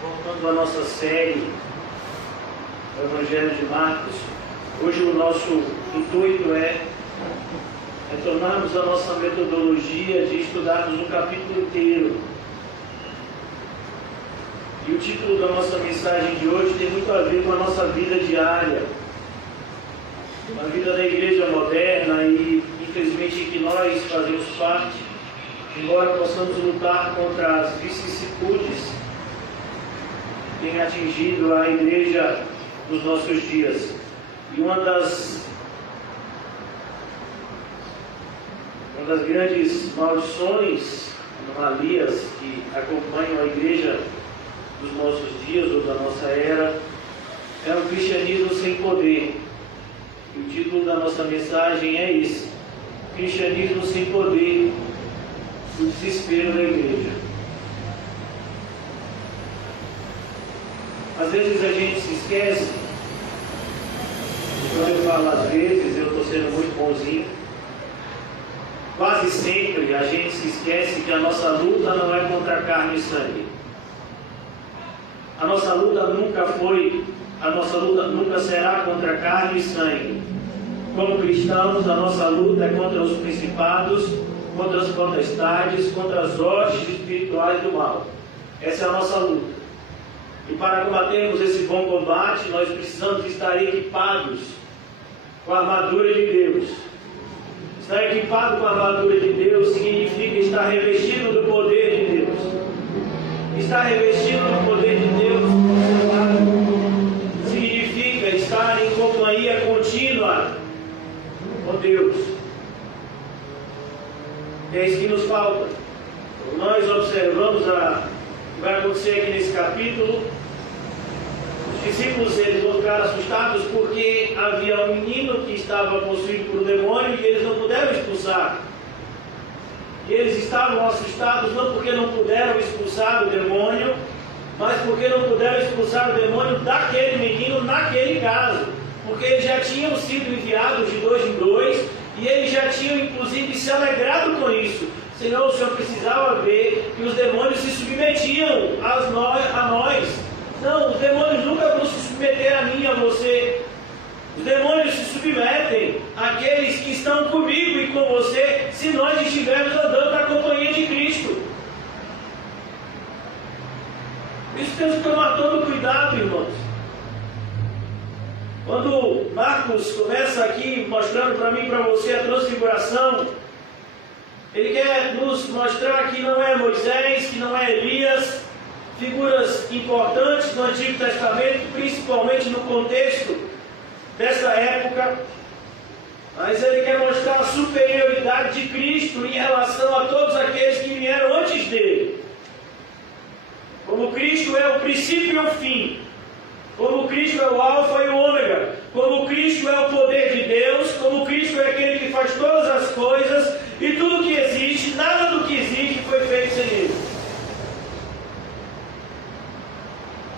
Voltando à nossa série, o Evangelho de Marcos, hoje o nosso intuito é retornarmos à nossa metodologia de estudarmos um capítulo inteiro. E o título da nossa mensagem de hoje tem muito a ver com a nossa vida diária, a vida da igreja moderna e, infelizmente, em que nós fazemos parte, embora possamos lutar contra as vicissitudes que têm atingido a igreja nos nossos dias. E uma das grandes maldições, anomalias que acompanham a igreja dos nossos dias ou da nossa era é o cristianismo sem poder. E o título da nossa mensagem é esse: Cristianismo sem poder, o desespero da igreja. Às vezes a gente se esquece, quando eu falo às vezes, eu estou sendo muito bonzinho, quase sempre a gente se esquece que a nossa luta não é contra carne e sangue. A nossa luta nunca será contra carne e sangue. Como cristãos, a nossa luta é contra os principados, contra as potestades, contra as hostes espirituais do mal. Essa é a nossa luta. E para combatermos esse bom combate, nós precisamos estar equipados com a armadura de Deus. Estar equipado com a armadura de Deus significa estar revestido do poder de Deus. Estar revestido do poder de Deus significa estar em companhia contínua com Deus. É isso que nos falta. Nós observamos o que vai acontecer aqui nesse capítulo. Os discípulos eles vão ficar assustados porque havia um menino que estava possuído por um demônio e eles não puderam expulsar. E eles estavam assustados não porque não puderam expulsar o demônio, mas porque não puderam expulsar o demônio daquele menino naquele caso. Porque eles já tinham sido enviados de 2 em 2 e eles já tinham inclusive se alegrado com isso. Senão o Senhor precisava ver que os demônios se submetiam a nós. Não, os demônios nunca vão se submeter a mim e a você. Os demônios se submetem àqueles que estão comigo e com você, se nós estivermos andando na companhia de Cristo. Isso temos que tomar todo cuidado, irmãos. Quando Marcos começa aqui mostrando para mim e para você a transfiguração, ele quer nos mostrar que não é Moisés, que não é Elias, figuras importantes no Antigo Testamento, principalmente no contexto dessa época, mas ele quer mostrar a superioridade de Cristo em relação a todos aqueles que vieram antes dele. Como Cristo é o princípio e o fim, como Cristo é o alfa e o ômega, como Cristo é o poder de Deus, como Cristo é aquele que faz todas as coisas e tudo que existe, nada do que existe foi feito sem ele.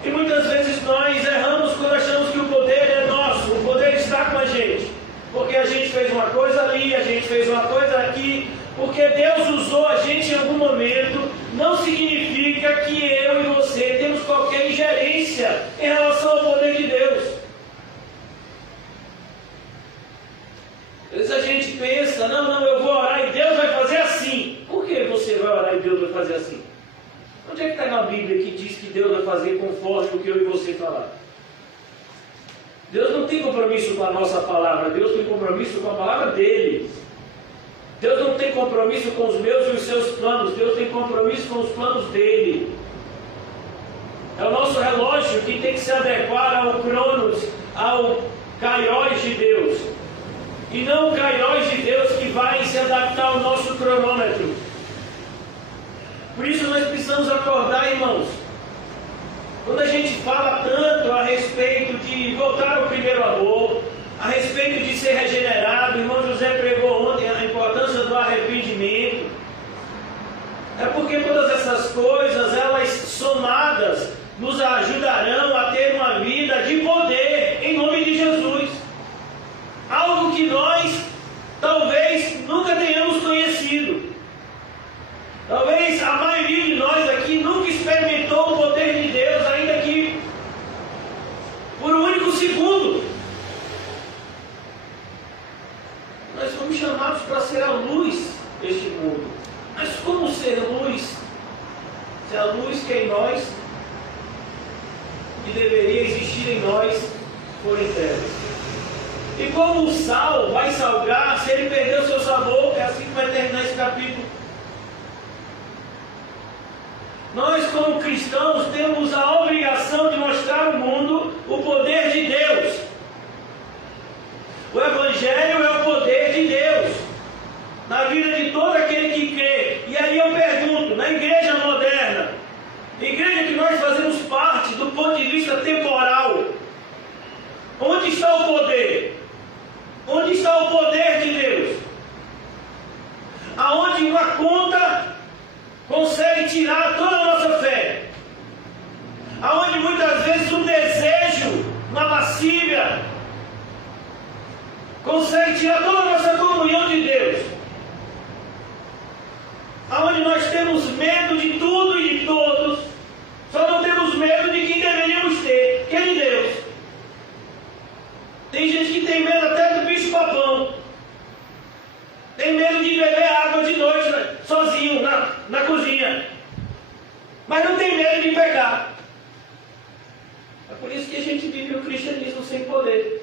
E muitas vezes nós erramos quando achamos que o poder é nosso, o poder está com a gente, porque a gente fez uma coisa ali, a gente fez uma coisa aqui, porque Deus usou a gente em algum momento, não significa que eu e você temos qualquer ingerência em relação ao poder de Deus. Às vezes a gente pensa, não, eu vou orar e Deus vai fazer assim. Por que você vai orar e Deus vai fazer assim? Onde é que está na Bíblia que diz que Deus vai fazer conforme o que eu e você falar? Deus não tem compromisso com a nossa palavra, Deus tem compromisso com a palavra dele. Deus não tem compromisso com os meus e os seus planos, Deus tem compromisso com os planos dele. É o nosso relógio que tem que se adequar ao Cronos, ao Kairos de Deus. E não o Kairos de Deus que vai se adaptar ao nosso cronômetro. Por isso nós precisamos acordar, irmãos. Quando a gente fala tanto a respeito de voltar ao primeiro amor, a respeito de ser regenerado, o irmão José pregou ontem a importância do arrependimento. É porque todas essas coisas, elas somadas, nos ajudarão a ter uma vida de poder, em nome de Jesus. Algo que nós, talvez, nunca tenhamos conhecido. Talvez a maioria de nós aqui nunca luz que é em nós, que deveria existir em nós, for em trevas. E como o sal vai salgar, se ele perder o seu sabor, é assim que vai terminar esse capítulo. Nós, como cristãos, temos a obrigação de mostrar ao mundo o poder de Deus. O Evangelho é o poder de Deus na vida de todo aquele que crê. E aí eu pergunto, na igreja moderna, igreja que nós fazemos parte do ponto de vista temporal, onde está o poder? Onde está o poder de Deus? Aonde uma conta consegue tirar toda a nossa fé? Aonde muitas vezes um desejo, uma lascívia, consegue tirar toda a nossa comunhão de Deus? Aonde nós temos medo de tudo e de todos, só não temos medo de quem deveríamos ter, que é de Deus. Tem gente que tem medo até do bicho-papão. Tem medo de beber água de noite sozinho na cozinha. Mas não tem medo de pegar. É por isso que a gente vive o cristianismo sem poder.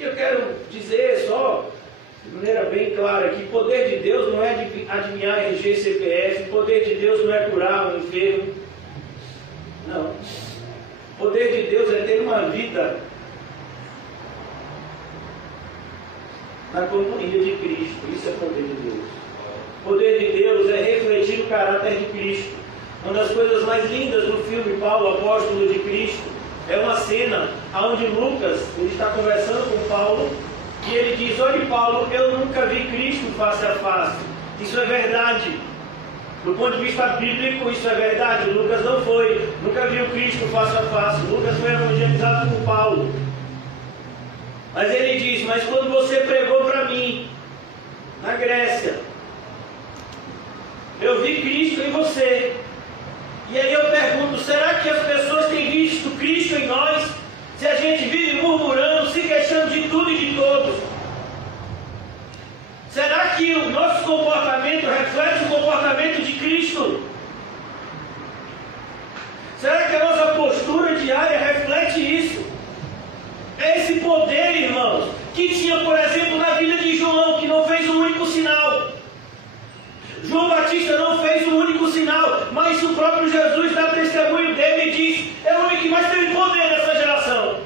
E eu quero dizer só, de maneira bem clara, que o poder de Deus não é adivinhar RG e CPF, o poder de Deus não é curar um enfermo. Não. O poder de Deus é ter uma vida na companhia de Cristo. Isso é o poder de Deus. O poder de Deus é refletir o caráter de Cristo. Uma das coisas mais lindas do filme Paulo, apóstolo de Cristo, é uma cena onde Lucas ele está conversando com Paulo e ele diz: olha, Paulo, eu nunca vi Cristo face a face. Isso é verdade. Do ponto de vista bíblico, isso é verdade. Lucas não foi, nunca viu Cristo face a face. Lucas foi evangelizado por Paulo. Mas ele diz: mas quando você pregou para mim, na Grécia, eu vi Cristo em você. E aí eu pergunto, será que as pessoas têm visto Cristo em nós? Se a gente vive murmurando, se queixando de tudo e de todos. Será que o nosso comportamento reflete o comportamento de Cristo? Será que a nossa postura diária reflete isso? É esse poder, irmãos, que tinha, por exemplo, na vida de João, que não fez um único sinal. João Batista não fez um único sinal, mas o próprio Jesus dá testemunho dele e diz: é o homem que mais teve poder nessa geração.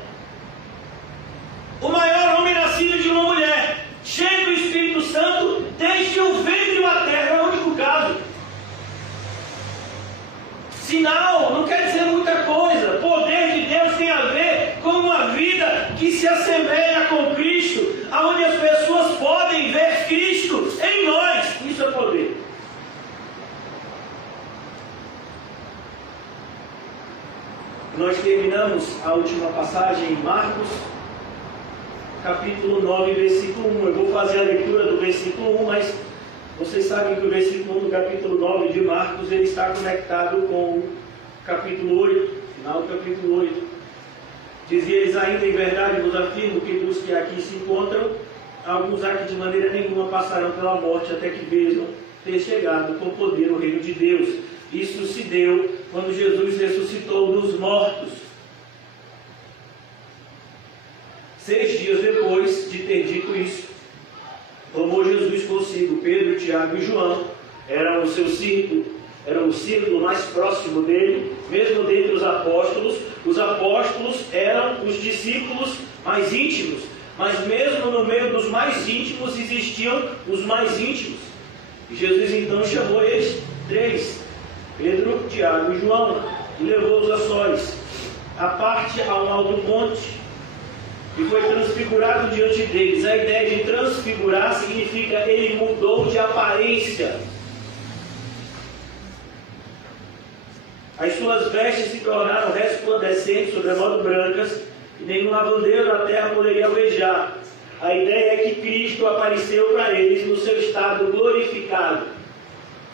O maior homem nascido de uma mulher, cheio do Espírito Santo, desde o ventre materno, é o único caso. Sinal não quer dizer muita coisa. Poder de Deus tem a ver com uma vida que se assemelha com Cristo, onde as pessoas podem ver Cristo em nós. Isso é poder. Nós terminamos a última passagem em Marcos, capítulo 9, versículo 1. Eu vou fazer a leitura do versículo 1, mas vocês sabem que o versículo 1 do capítulo 9 de Marcos ele está conectado com o capítulo 8, final do capítulo 8. Dizia eles: ainda em verdade vos afirmo que dos que aqui se encontram, alguns aqui de maneira nenhuma passarão pela morte até que vejam ter chegado com poder o reino de Deus. Isso se deu quando Jesus ressuscitou dos mortos. 6 dias depois de ter dito isso, tomou Jesus consigo Pedro, Tiago e João. Eram o círculo mais próximo dele, mesmo dentre os apóstolos. Os apóstolos eram os discípulos mais íntimos, mas mesmo no meio dos mais íntimos existiam os mais íntimos. E Jesus então chamou eles 3, Pedro, Tiago e João, e levou-os a sós, à parte a um alto monte, e foi transfigurado diante deles. A ideia de transfigurar significa ele mudou de aparência. As suas vestes se tornaram resplandecentes, sobremodo brancas, e nenhum lavandeiro na terra poderia alvejar. A ideia é que Cristo apareceu para eles no seu estado glorificado.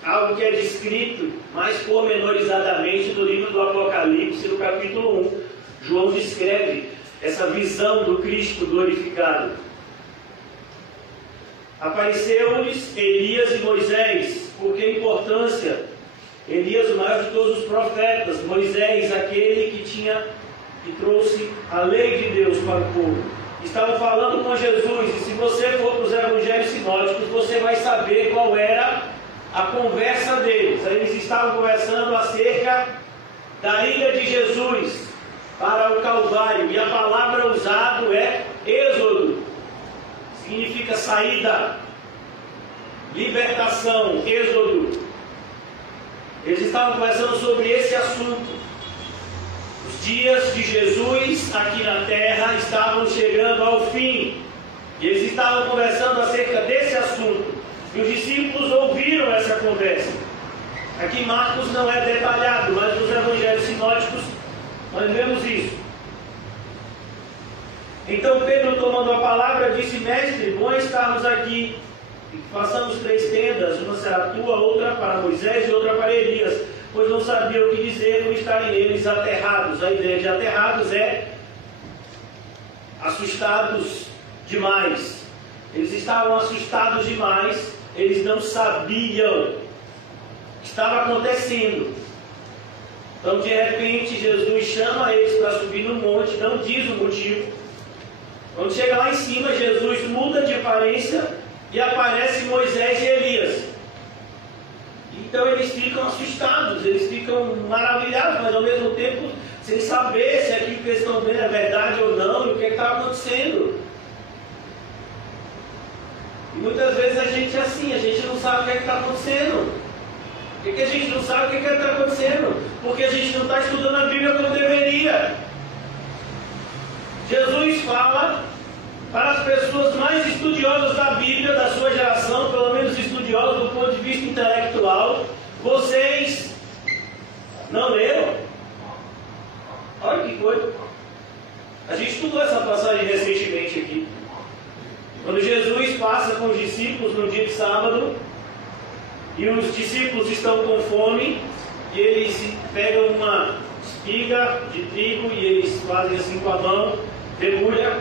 Algo que é descrito mais pormenorizadamente no livro do Apocalipse, no capítulo 1. João descreve essa visão do Cristo glorificado. Apareceu-lhes Elias e Moisés. Por que a importância Elias, o maior de todos os profetas, Moisés, aquele que trouxe a lei de Deus para o povo. Estavam falando com Jesus, e se você for para os evangelhos sinóticos, você vai saber qual era a conversa deles. Eles estavam conversando acerca da ida de Jesus para o Calvário, e a palavra usada é êxodo, significa saída, libertação, êxodo. Eles estavam conversando sobre esse assunto. Os dias de Jesus aqui na terra estavam chegando ao fim. E eles estavam conversando acerca desse assunto. E os discípulos ouviram essa conversa. Aqui Marcos não é detalhado, mas nos evangelhos sinóticos nós vemos isso. Então Pedro, tomando a palavra, disse: Mestre, bom estarmos aqui. E façamos 3 tendas, uma será tua, outra para Moisés e outra para Elias, pois não sabiam o que dizer por estarem eles aterrados. A ideia de aterrados é assustados demais. Eles estavam assustados demais, eles não sabiam o que estava acontecendo. Então, de repente, Jesus chama eles para subir no monte, não diz o motivo. Quando chega lá em cima, Jesus muda de aparência e aparece Moisés e Elias. Então eles ficam assustados, eles ficam maravilhados, mas ao mesmo tempo sem saber se aquilo que eles estão vendo é verdade ou não, e o que está acontecendo. E muitas vezes a gente é assim, a gente não sabe o que está acontecendo. Por que a gente não sabe o que está acontecendo? Porque a gente não está estudando a Bíblia como deveria. Jesus fala para as pessoas mais estudiosas da Bíblia, da sua geração, pelo menos estudiosas do ponto de vista intelectual: vocês não leram? Olha que coisa. A gente estudou essa passagem recentemente aqui. Quando Jesus passa com os discípulos no dia de sábado, e os discípulos estão com fome, e eles pegam uma espiga de trigo e eles fazem assim com a mão, debulha,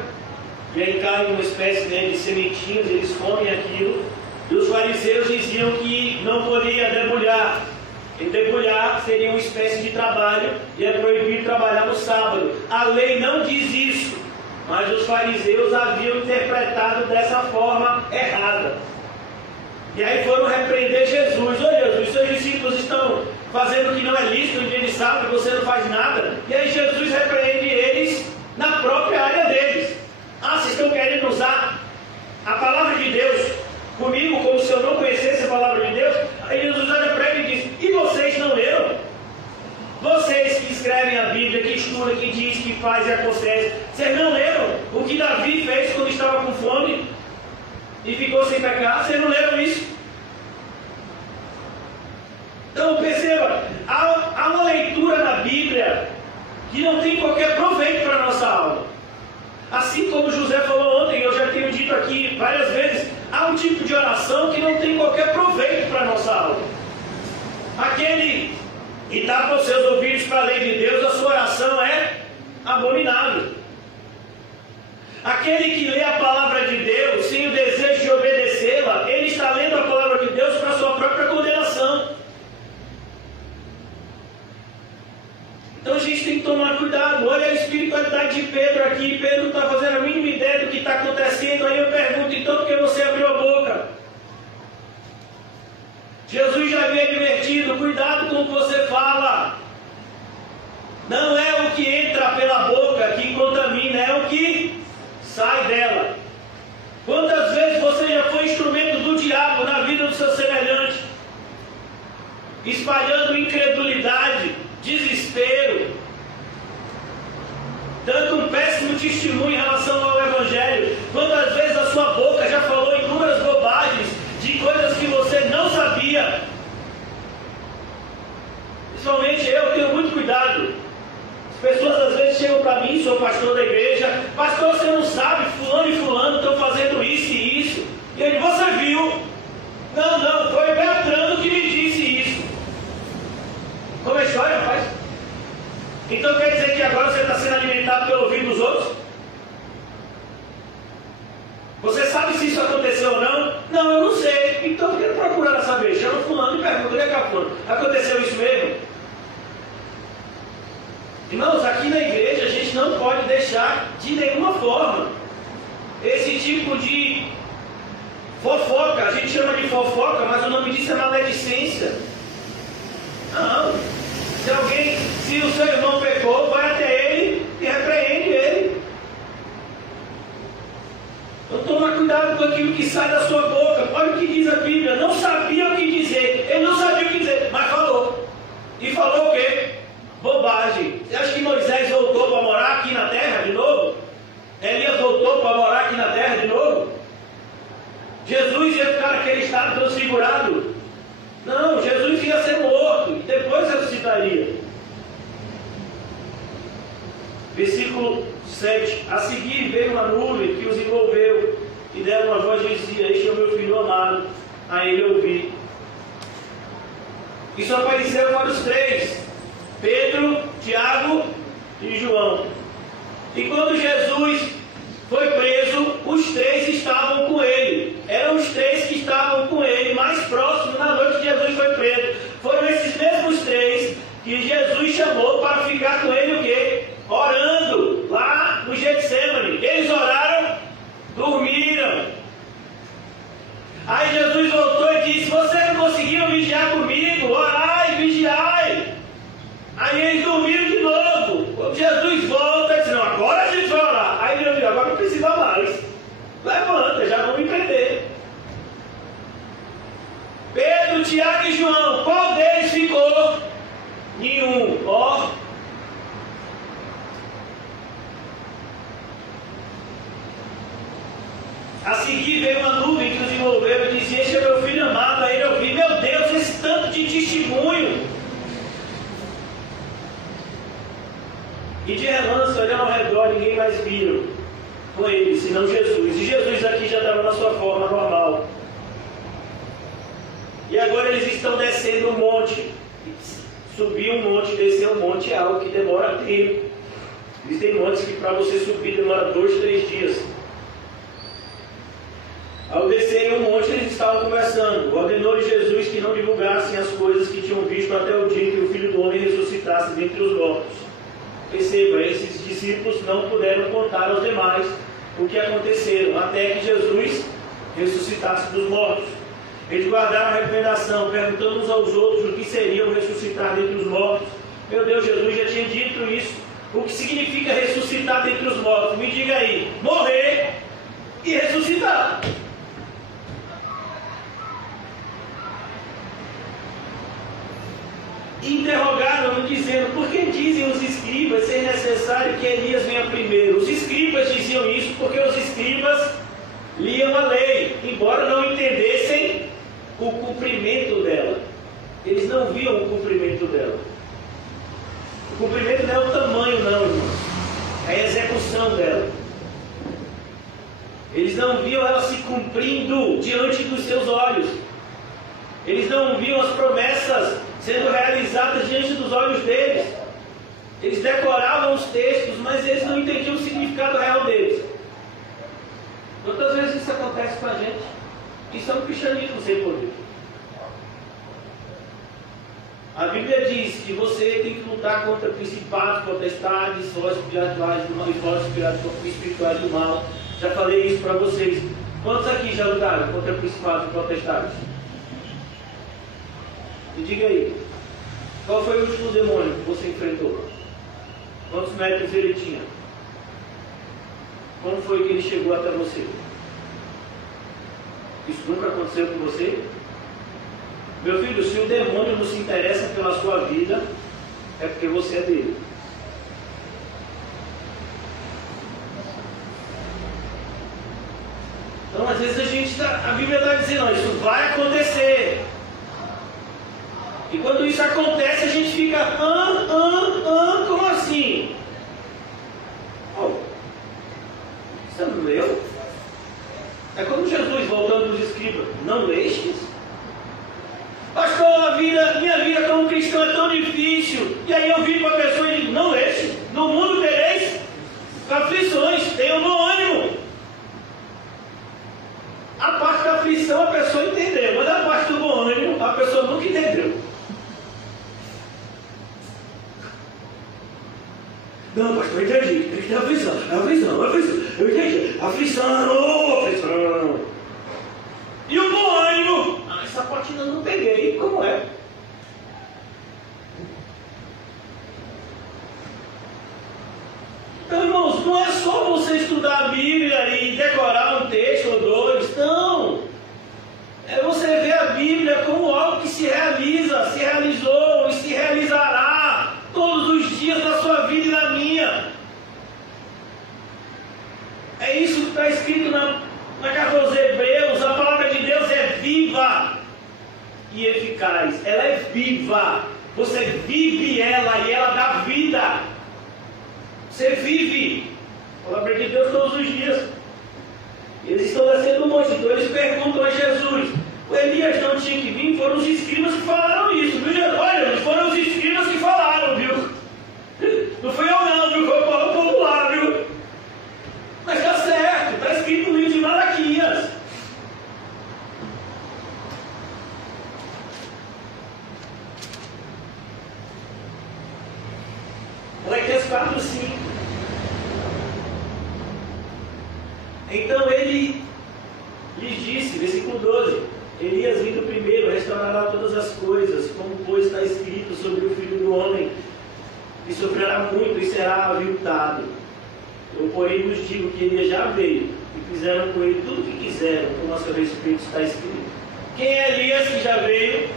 e aí cai uma espécie de sementinhas, eles comem aquilo. E os fariseus diziam que não podia debulhar. E debulhar seria uma espécie de trabalho, e é proibido trabalhar no sábado. A lei não diz isso, mas os fariseus haviam interpretado dessa forma errada. E aí foram repreender Jesus: Ô Jesus, seus discípulos estão fazendo o que não é lícito no dia de sábado, você não faz nada. E aí Jesus repreende eles na própria área deles. Ah, vocês estão querendo usar a palavra de Deus comigo como se eu não conhecesse a palavra de Deus? Aí Jesus olha para ele e diz: e vocês não leram? Vocês que escrevem a Bíblia, que estudam, que diz, que faz e acontece, vocês não leram o que Davi fez quando estava com fome e ficou sem pecar? Vocês não leram isso? Então perceba, há uma leitura na Bíblia que não tem qualquer proveito para a nossa alma. Assim como José falou ontem, eu já tenho dito aqui várias vezes, há um tipo de oração que não tem qualquer proveito para a nossa alma. Aquele que tapa os seus ouvidos para a lei de Deus, a sua oração é abominável. Aquele que lê a palavra de Deus sem o desejo de obedecê-la, ele está lendo a palavra de Deus para a sua própria condenação. Então a gente tem que tomar cuidado. Olha a espiritualidade de Pedro aqui. Pedro está fazendo a mínima ideia do que está acontecendo. Aí eu pergunto: então por que você abriu a boca? Jesus já havia advertido: cuidado com o que você fala. Não é o que entra pela boca que contamina, é o que sai dela. Quantas vezes você já foi instrumento do diabo na vida do seu semelhante, espalhando incredulidade, desespero, dando um péssimo testemunho em relação ao Evangelho? Quantas vezes a sua boca já falou inúmeras bobagens de coisas que você não sabia? Principalmente eu tenho muito cuidado. As pessoas às vezes chegam para mim, sou pastor da igreja: pastor, você não sabe, fulano e fulano estão fazendo isso e isso. E ele: você viu? Não, foi o Bertrando que me disse isso. Como é história, rapaz? Então quer dizer que agora você está sendo alimentado pelo ouvido dos outros? Você sabe se isso aconteceu ou não? Não, eu não sei. Então eu quero procurar saber. Chama fulano e pergunta: onde é que é fulano? Aconteceu isso mesmo? Irmãos, aqui na igreja a gente não pode deixar de nenhuma forma esse tipo de fofoca. A gente chama de fofoca, mas o nome disso é maledicência. Não. Se o seu irmão pecou, vai até ele e repreende ele. Então toma cuidado com aquilo que sai da sua boca. Olha o que diz a Bíblia. Não sabia o que dizer. Ele não sabia o que dizer, mas falou. E falou o quê? Bobagem. Você acha que Moisés voltou para morar aqui na terra de novo? Elias voltou para morar aqui na terra de novo? Jesus ia ficar naquele estado transfigurado? Não, Jesus ia ser morto e depois ressuscitaria. Versículo 7. A seguir veio uma nuvem que os envolveu e deram uma voz e dizia: este é o meu filho amado, a ele ouvi. Isso apareceu para os três: Pedro, Tiago e João. E quando Jesus foi preso, os três estavam com ele. Eram os três que estavam com ele, mais próximos na noite que Jesus foi preso. Foram esses mesmos três que Jesus chamou para ficar com ele o quê? Orando lá no Getsemane. Eles oraram, dormiram. Aí Jesus voltou e disse: vocês não conseguiram vigiar comigo? Orai, vigiai. Aí eles dormiram de novo. Quando Jesus volta, ele disse: não, agora a gente vai orar. Aí ele disse: agora não precisa mais. Levanta, já vão me prender. Pedro, Tiago e João, qual deles ficou? Nenhum. Ó. A seguir veio uma nuvem que os envolveu e dizia: este é meu filho amado, a ele eu vi. Meu Deus, esse tanto de testemunho. E de relance, olhando ao redor, ninguém mais viram com ele, senão Jesus. E Jesus aqui já estava na sua forma normal. E agora eles estão descendo um monte. Subir um monte, descer um monte é algo que demora tempo. Existem montes que para você subir demora 2, 3 dias. Ao descerem um monte, eles estavam conversando. Ordenou-lhe Jesus que não divulgassem as coisas que tinham visto até o dia que o Filho do Homem ressuscitasse dentre os mortos. Perceba, esses discípulos não puderam contar aos demais o que aconteceram, até que Jesus ressuscitasse dos mortos. Eles guardaram a recomendação, perguntando uns aos outros o que seria o ressuscitar dentre os mortos. Meu Deus, Jesus já tinha dito isso. O que significa ressuscitar dentre os mortos? Me diga aí: morrer e ressuscitar. Interrogaram-no, dizendo: por que dizem os escribas ser necessário que Elias venha primeiro? Os escribas diziam isso porque os escribas liam a lei, embora não entendessem o cumprimento dela. Eles não viam o cumprimento dela. O cumprimento não é o tamanho, não, irmãos. É a execução dela. Eles não viam ela se cumprindo diante dos seus olhos. Eles não viam as promessas sendo realizadas diante dos olhos deles. Eles decoravam os textos, mas eles não entendiam o significado real deles. Quantas vezes isso acontece com a gente? Isso é um cristianismo sem poder. A Bíblia diz que você tem que lutar contra principados, potestades, forças espirituais do mal e forças espirituais do mal. Já falei isso para vocês. Quantos aqui já lutaram contra principados e potestades? Me diga aí, qual foi o último demônio que você enfrentou? Quantos metros ele tinha? Como foi que ele chegou até você? Isso nunca aconteceu com você? Meu filho, se o demônio não se interessa pela sua vida, é porque você é dele. Então, às vezes a Bíblia está dizendo: isso vai acontecer. E quando isso acontece, a gente fica: como assim? Oh, você não leu? É como Jesus voltando dos escribas: não lestes? Pastor, minha vida como cristão é tão difícil. E aí eu vim para a pessoa e digo: não leste? No mundo tereis aflições, tenham bom ânimo. A parte da aflição a pessoa entendeu, mas a parte do bom ânimo a pessoa nunca entendeu. Não, pastor, eu entendi. Tem que ter aflição. Eu entendi. Aflição. E o bom ânimo? Essa parte eu não peguei. Como é? Então, irmãos, não é só você estudar a Bíblia e decorar um texto ou dois. Não. É você ver a Bíblia como algo que se realiza, se realizou e se realizará todos os dias da sua vida e da minha. É isso que está escrito na carta aos Hebreus. A palavra de Deus é viva e eficaz. Ela é viva. Você vive ela e ela dá vida. Você vive a palavra de Deus todos os dias. Eles estão descendo um monte, então eles perguntam a Jesus: o Elias não tinha que vir? Foram os escribas que falaram isso, viu? Olha, não foram os escribas que falaram, viu? Não fui eu não, viu? Foi o povo popular, viu? Mas está certo, está escrito no livro de Malaquias. Malaquias 4:5. Então ele lhes disse, versículo 12: Elias vindo primeiro restaurará todas as coisas, como pois está escrito sobre o Filho do Homem, e sofrerá muito e será aviltado. Eu, porém, vos digo que Elias já veio, e fizeram com ele tudo o que quiseram, como a seu respeito está escrito. Quem é Elias que já veio?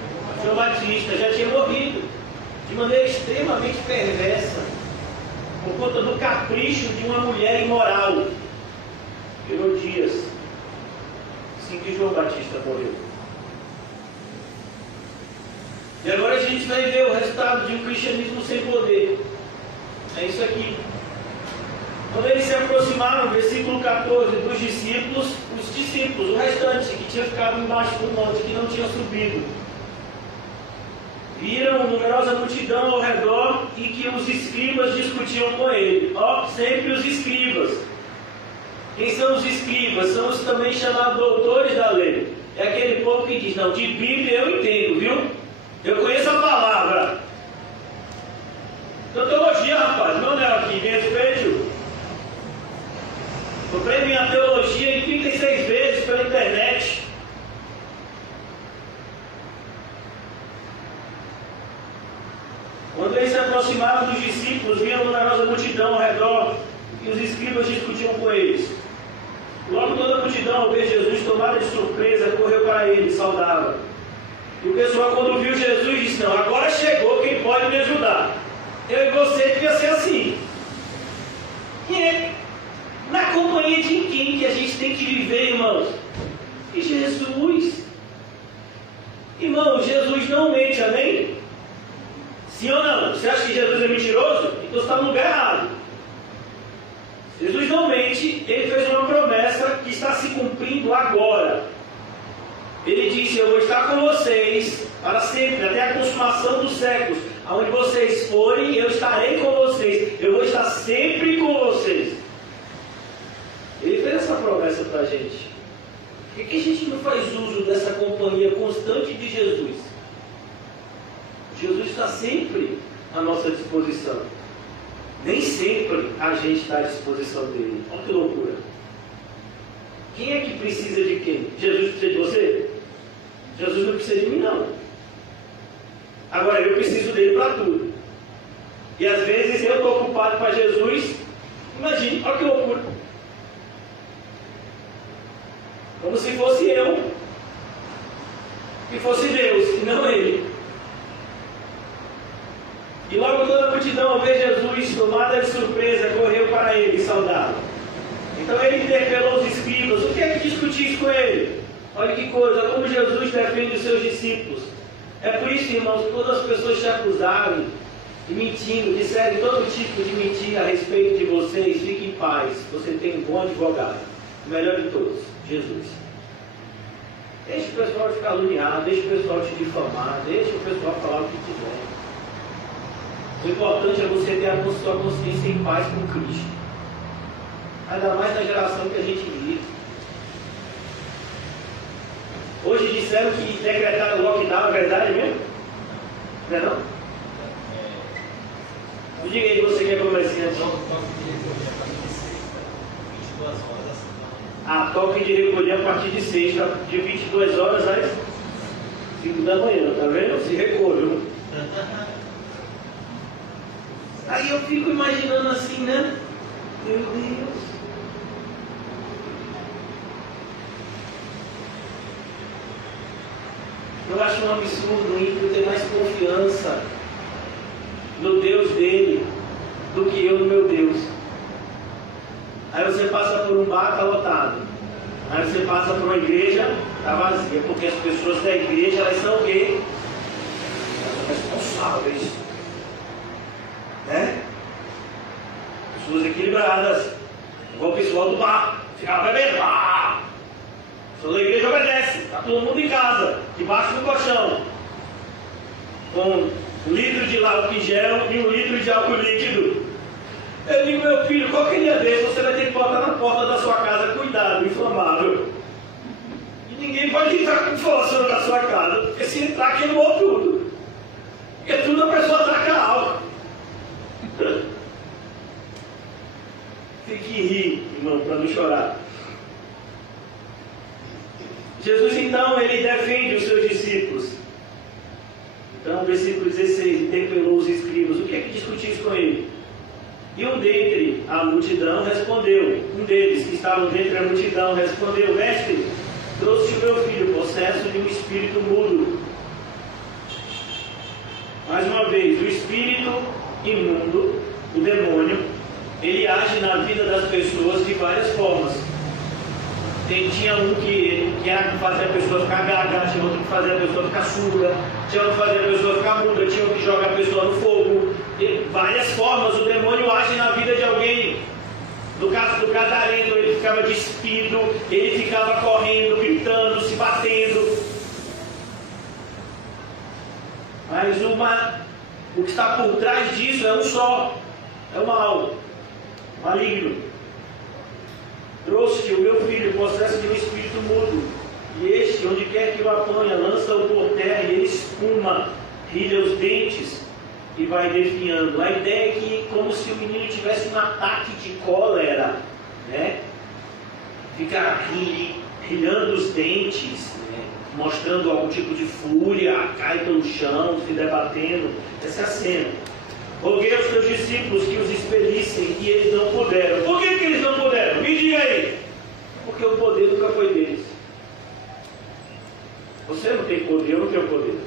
João Batista, já tinha morrido, de maneira extremamente perversa, por conta do capricho de uma mulher imoral, Herodias, assim que João Batista morreu. E agora a gente vai ver o resultado de um cristianismo sem poder. É isso aqui. Quando eles se aproximaram, versículo 14, dos discípulos, os discípulos, o restante, que tinha ficado embaixo do monte, que não tinha subido, viram numerosa multidão ao redor e que os escribas discutiam com ele. Ó, sempre os escribas. Quem são os escribas? São os também chamados doutores da lei. É aquele povo que diz: não, de Bíblia eu entendo, viu? Eu conheço a palavra. Tautologia, rapaz, meu Nel aqui, me respeito. Comprei minha teologia em 36 vezes pela internet. Quando eles se aproximaram dos discípulos, viram numerosa multidão ao redor e os escribas discutiam com eles. Logo toda a multidão, ao ver Jesus, tomada de surpresa, correu para ele, saudava. E o pessoal, quando viu Jesus, disse: não, agora chegou quem pode me ajudar. Eu e você devia ser assim. E é na companhia de quem que a gente tem que viver, irmãos? De Jesus. Irmãos, Jesus não mente, amém? Sim ou não? Você acha que Jesus é mentiroso? Então você está no lugar errado. Jesus não mente, ele fez uma promessa que está se cumprindo agora. Ele disse: eu vou estar com vocês para sempre, até a consumação dos séculos. Aonde vocês forem, eu estarei com vocês. Eu vou estar sempre com vocês. Ele fez essa promessa para a gente. Por que a gente não faz uso dessa companhia constante de Jesus? Jesus está sempre à nossa disposição. Nem sempre a gente está à disposição dele. Olha que loucura. Quem é que precisa de quem? Jesus precisa de você? Jesus não precisa de mim, não. Agora, eu preciso dele para tudo. E às vezes eu estou ocupado para Jesus. Imagine, olha que loucura. Como se fosse eu que fosse Deus, e não ele. E logo toda a multidão, ao ver Jesus, tomada de surpresa, correu para ele, saudá-lo. Então ele interpelou os escribas: o que é que discutis com ele? Olha que coisa, como Jesus defende os seus discípulos. É por isso, irmãos, que quando as pessoas te acusarem de mentindo, disserem todo tipo de mentira a respeito de vocês, fique em paz. Você tem um bom advogado, o melhor de todos, Jesus. Deixe o pessoal te caluniar, deixe o pessoal te difamar, deixe o pessoal falar o que quiser. O importante é você ter a sua consciência em paz com Cristo. Ainda mais na geração que a gente vive. Hoje disseram que decretaram o lockdown, é verdade mesmo? Não é não? Diga aí, você que é comerciante. Toque de recolher a partir de sexta, de 22 horas às 5 da manhã, tá vendo? Se recolham. Aí eu fico imaginando assim, né? Meu Deus. Eu acho um absurdo o ímpio ter mais confiança no Deus dele do que eu no meu Deus. Aí você passa por um bar, está lotado. Aí você passa por uma igreja, está vazia. Porque as pessoas da igreja, elas são o quê? Elas são responsáveis. Né? Pessoas equilibradas. Igual o pessoal do bar. Ficava bebendo. A pessoa da igreja obedece. Está todo mundo em casa, debaixo do colchão. Com 1 litro de álcool em gel e 1 litro de álcool líquido. Eu digo, meu filho, qualquer dia desse você vai ter que botar na porta da sua casa, cuidado, inflamável. E ninguém pode entrar com força na sua casa, porque se entrar, queimou tudo. Porque tudo a pessoa taca álcool. Tem que rir, irmão, para não chorar. Jesus, então, ele defende os seus discípulos. Então, versículo 16, interpelou os escribas. O que é que discutis com ele? E um dentre a multidão respondeu, um deles que estavam dentre a multidão respondeu, mestre, trouxe o meu filho, possesso de um espírito mudo. Mais uma vez, o espírito imundo, o demônio, ele age na vida das pessoas de várias formas. Tinha um que fazia a pessoa ficar gaga, tinha outro que fazia a pessoa ficar surda, tinha outro que fazia a pessoa ficar muda, tinha outro que joga a pessoa no fogo. De várias formas o demônio age na vida de alguém. No caso do Gadareno, ele ficava despido, ele ficava correndo, gritando, se batendo. Mas o que está por trás disso é um só, é o mal, maligno. Trouxe o meu filho, possesso de um espírito mudo, e este, onde quer que o apanha, lança-o por terra, e ele espuma, rilha os dentes e vai definhando. A ideia é que, como se o menino tivesse um ataque de cólera, né? Fica rilhando os dentes, né? Mostrando algum tipo de fúria, cai pelo chão, se debatendo. Essa é a cena. Roguei aos teus discípulos que os expelissem e eles não puderam. Por que eles não puderam? Me diga aí. Porque o poder nunca foi deles. Você não tem poder, eu não tenho poder.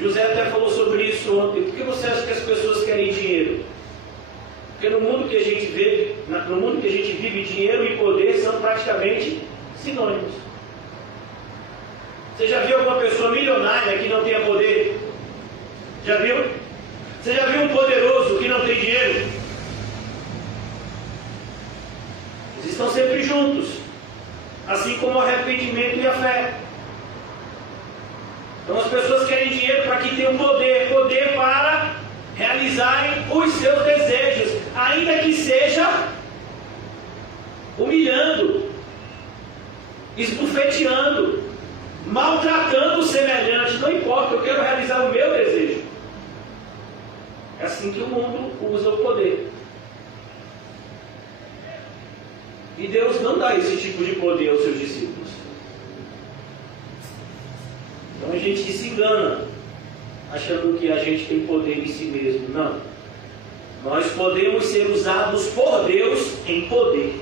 José até falou sobre isso ontem. Por que você acha que as pessoas querem dinheiro? Porque no mundo que a gente vive, dinheiro e poder são praticamente sinônimos. Você já viu alguma pessoa milionária que não tenha poder? Já viu? Você já viu um poderoso que não tem dinheiro? Eles estão sempre juntos. Assim como o arrependimento e a fé. Então as pessoas querem dinheiro para que tenham poder para realizarem os seus desejos, ainda que seja humilhando, esbufeteando, maltratando o semelhante. Não importa, eu quero realizar o meu desejo. É assim que o mundo usa o poder. E Deus não dá esse tipo de poder aos seus discípulos. Então a gente se engana, achando que a gente tem poder em si mesmo. Não. Nós podemos ser usados por Deus em poder.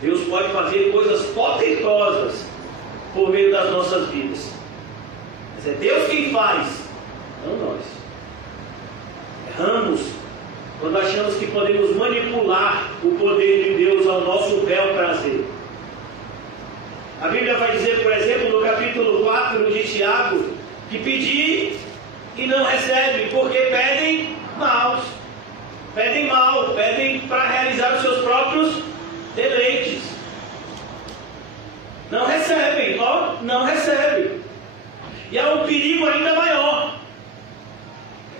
Deus pode fazer coisas potentosas por meio das nossas vidas. Mas é Deus quem faz, não nós. Erramos quando achamos que podemos manipular o poder de Deus ao nosso bel prazer. A Bíblia vai dizer, por exemplo, no capítulo 4 de Tiago, que pedir e não recebe, porque pedem mal, pedem para realizar os seus próprios deleites. Não recebem, não recebem. E há um perigo ainda maior.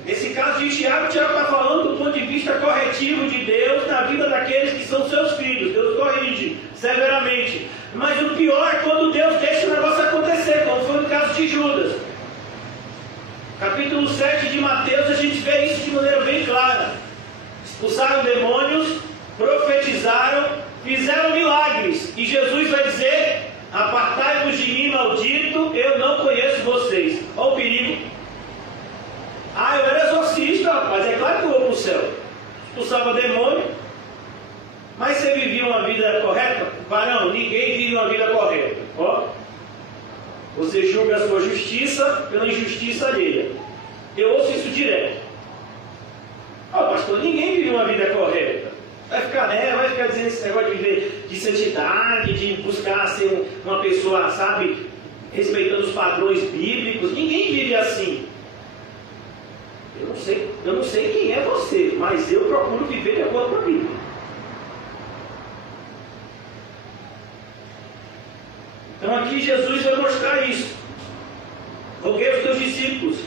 Nesse caso de Tiago está falando do ponto de vista corretivo de Deus na vida daqueles que são seus filhos. Deus corrige severamente. Mas o pior é quando Deus deixa o negócio acontecer, como foi no caso de Judas. Capítulo 7 de Mateus, a gente vê isso de maneira bem clara. Expulsaram demônios, profetizaram, fizeram milagres. E Jesus vai dizer: apartai-vos de mim, maldito, eu não conheço vocês. Olha o perigo. Ah, eu era exorcista, rapaz, é claro que eu vou para o céu. Expulsava demônio, mas você vivia uma vida correta? Varão, ninguém vive uma vida correta. Ó, você julga a sua justiça pela injustiça alheia. Eu ouço isso direto. Ó, pastor, ninguém vive uma vida correta. Vai ficar dizendo esse negócio de viver de santidade, de buscar ser uma pessoa, sabe, respeitando os padrões bíblicos. Ninguém vive assim. Eu não sei quem é você, mas eu procuro viver de acordo com a Bíblia. Então aqui Jesus vai mostrar isso. Roguei aos teus discípulos,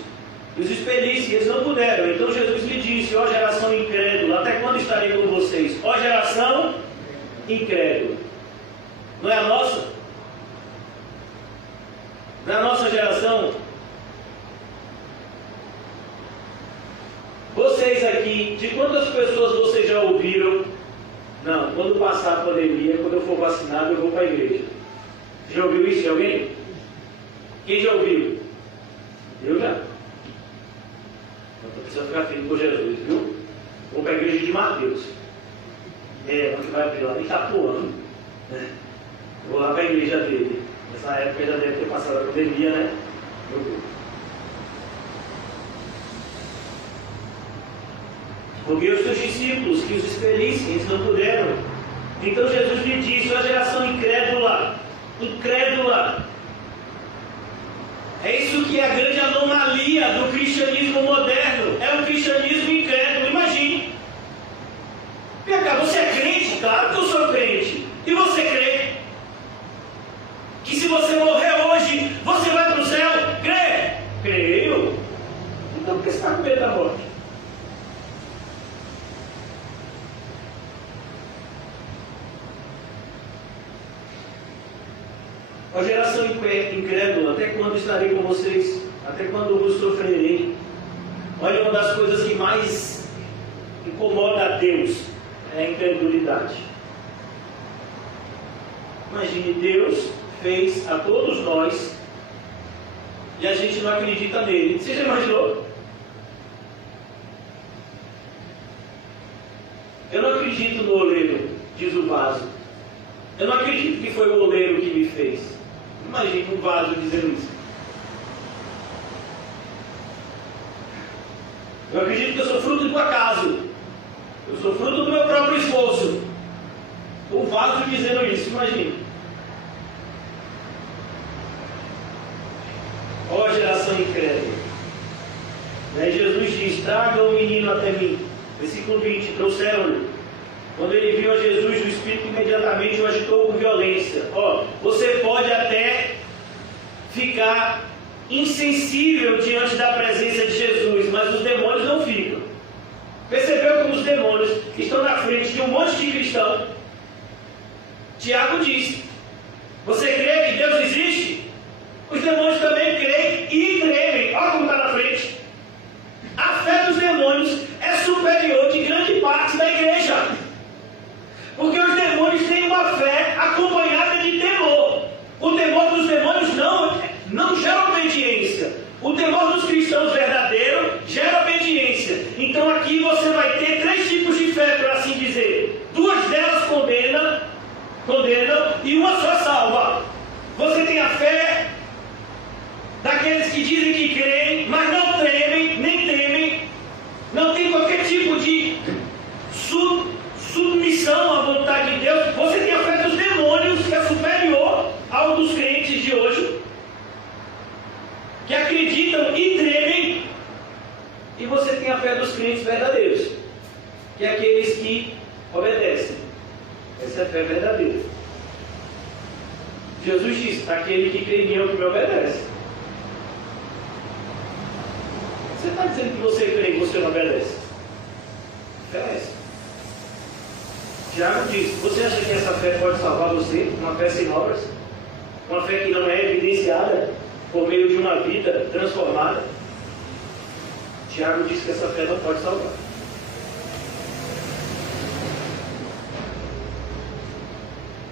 e os expelisse, e eles não puderam. Então Jesus lhe disse: ó geração incrédula, até quando estarei com vocês? Ó geração incrédula. Não é a nossa? Não é a nossa geração? Vocês aqui, de quantas pessoas vocês já ouviram? Não, quando passar a pandemia, quando eu for vacinado, eu vou para a igreja. Já ouviu isso de alguém? Quem já ouviu? Eu já. Então precisa ficar firme com Jesus, viu? Vou para a igreja de Mateus. Onde vai abrir lá? Nem está pulando. Vou lá para a igreja dele. Nessa época já deve ter passado a pandemia, né? Meu Deus. Roguei aos seus discípulos que os expelissem, eles não puderam. Então Jesus lhe disse: ó geração incrédula, incrédula. É isso que é a grande anomalia do cristianismo moderno. É um cristianismo incrédulo. Imagine. Vem cá, você é crente? Claro que eu sou crente. E você crê que se você morrer hoje, você vai para o céu? Crê? Creio. Então por que você está com medo da morte? Ó geração incrédula, até quando estarei com vocês? Até quando vos sofrerei? Olha, uma das coisas que mais incomoda a Deus é a incredulidade. Imagine, Deus fez a todos nós e a gente não acredita nele. Você já imaginou? Eu não acredito no oleiro, diz o vaso. Eu não acredito que foi o oleiro que me fez. Imagine um vaso dizendo isso. Eu acredito que eu sou fruto do acaso. Eu sou fruto do meu próprio esforço. O vaso dizendo isso, imagine. Ó geração incrédula. Jesus diz: traga o menino até mim. Versículo 20, trouxeram-lhe. Quando ele viu a Jesus, o Espírito imediatamente o agitou com violência. Você pode até ficar insensível diante da presença de Jesus, mas os demônios não ficam. Percebeu como os demônios estão na frente de um monte de cristão? Tiago diz: você crê que Deus existe? Os demônios também creem e tremem. Olha como está na frente. A fé dos demônios é superior de grande parte da igreja. Porque os demônios têm uma fé acompanhada de temor. O temor dos demônios não gera obediência. O temor dos cristãos verdadeiros gera obediência. Então aqui você vai ter 3 tipos de fé, por assim dizer. 2 delas condenam e uma só salva. Você tem a fé daqueles que dizem que creem, mas não tremem, nem temem. Não tem qualquer tipo de submissão à vontade de Deus. Você tem a fé dos demônios, que é superior ao dos crentes de hoje, que acreditam e tremem. E você tem a fé dos crentes verdadeiros, que é aqueles que obedecem. Essa é a fé verdadeira. Jesus diz: aquele que crê em mim é o que me obedece. Você está dizendo que você crê e você não obedece? Fé é essa. Tiago diz: você acha que essa fé pode salvar você? Uma fé sem obras? Uma fé que não é evidenciada por meio de uma vida transformada? Tiago diz que essa fé não pode salvar.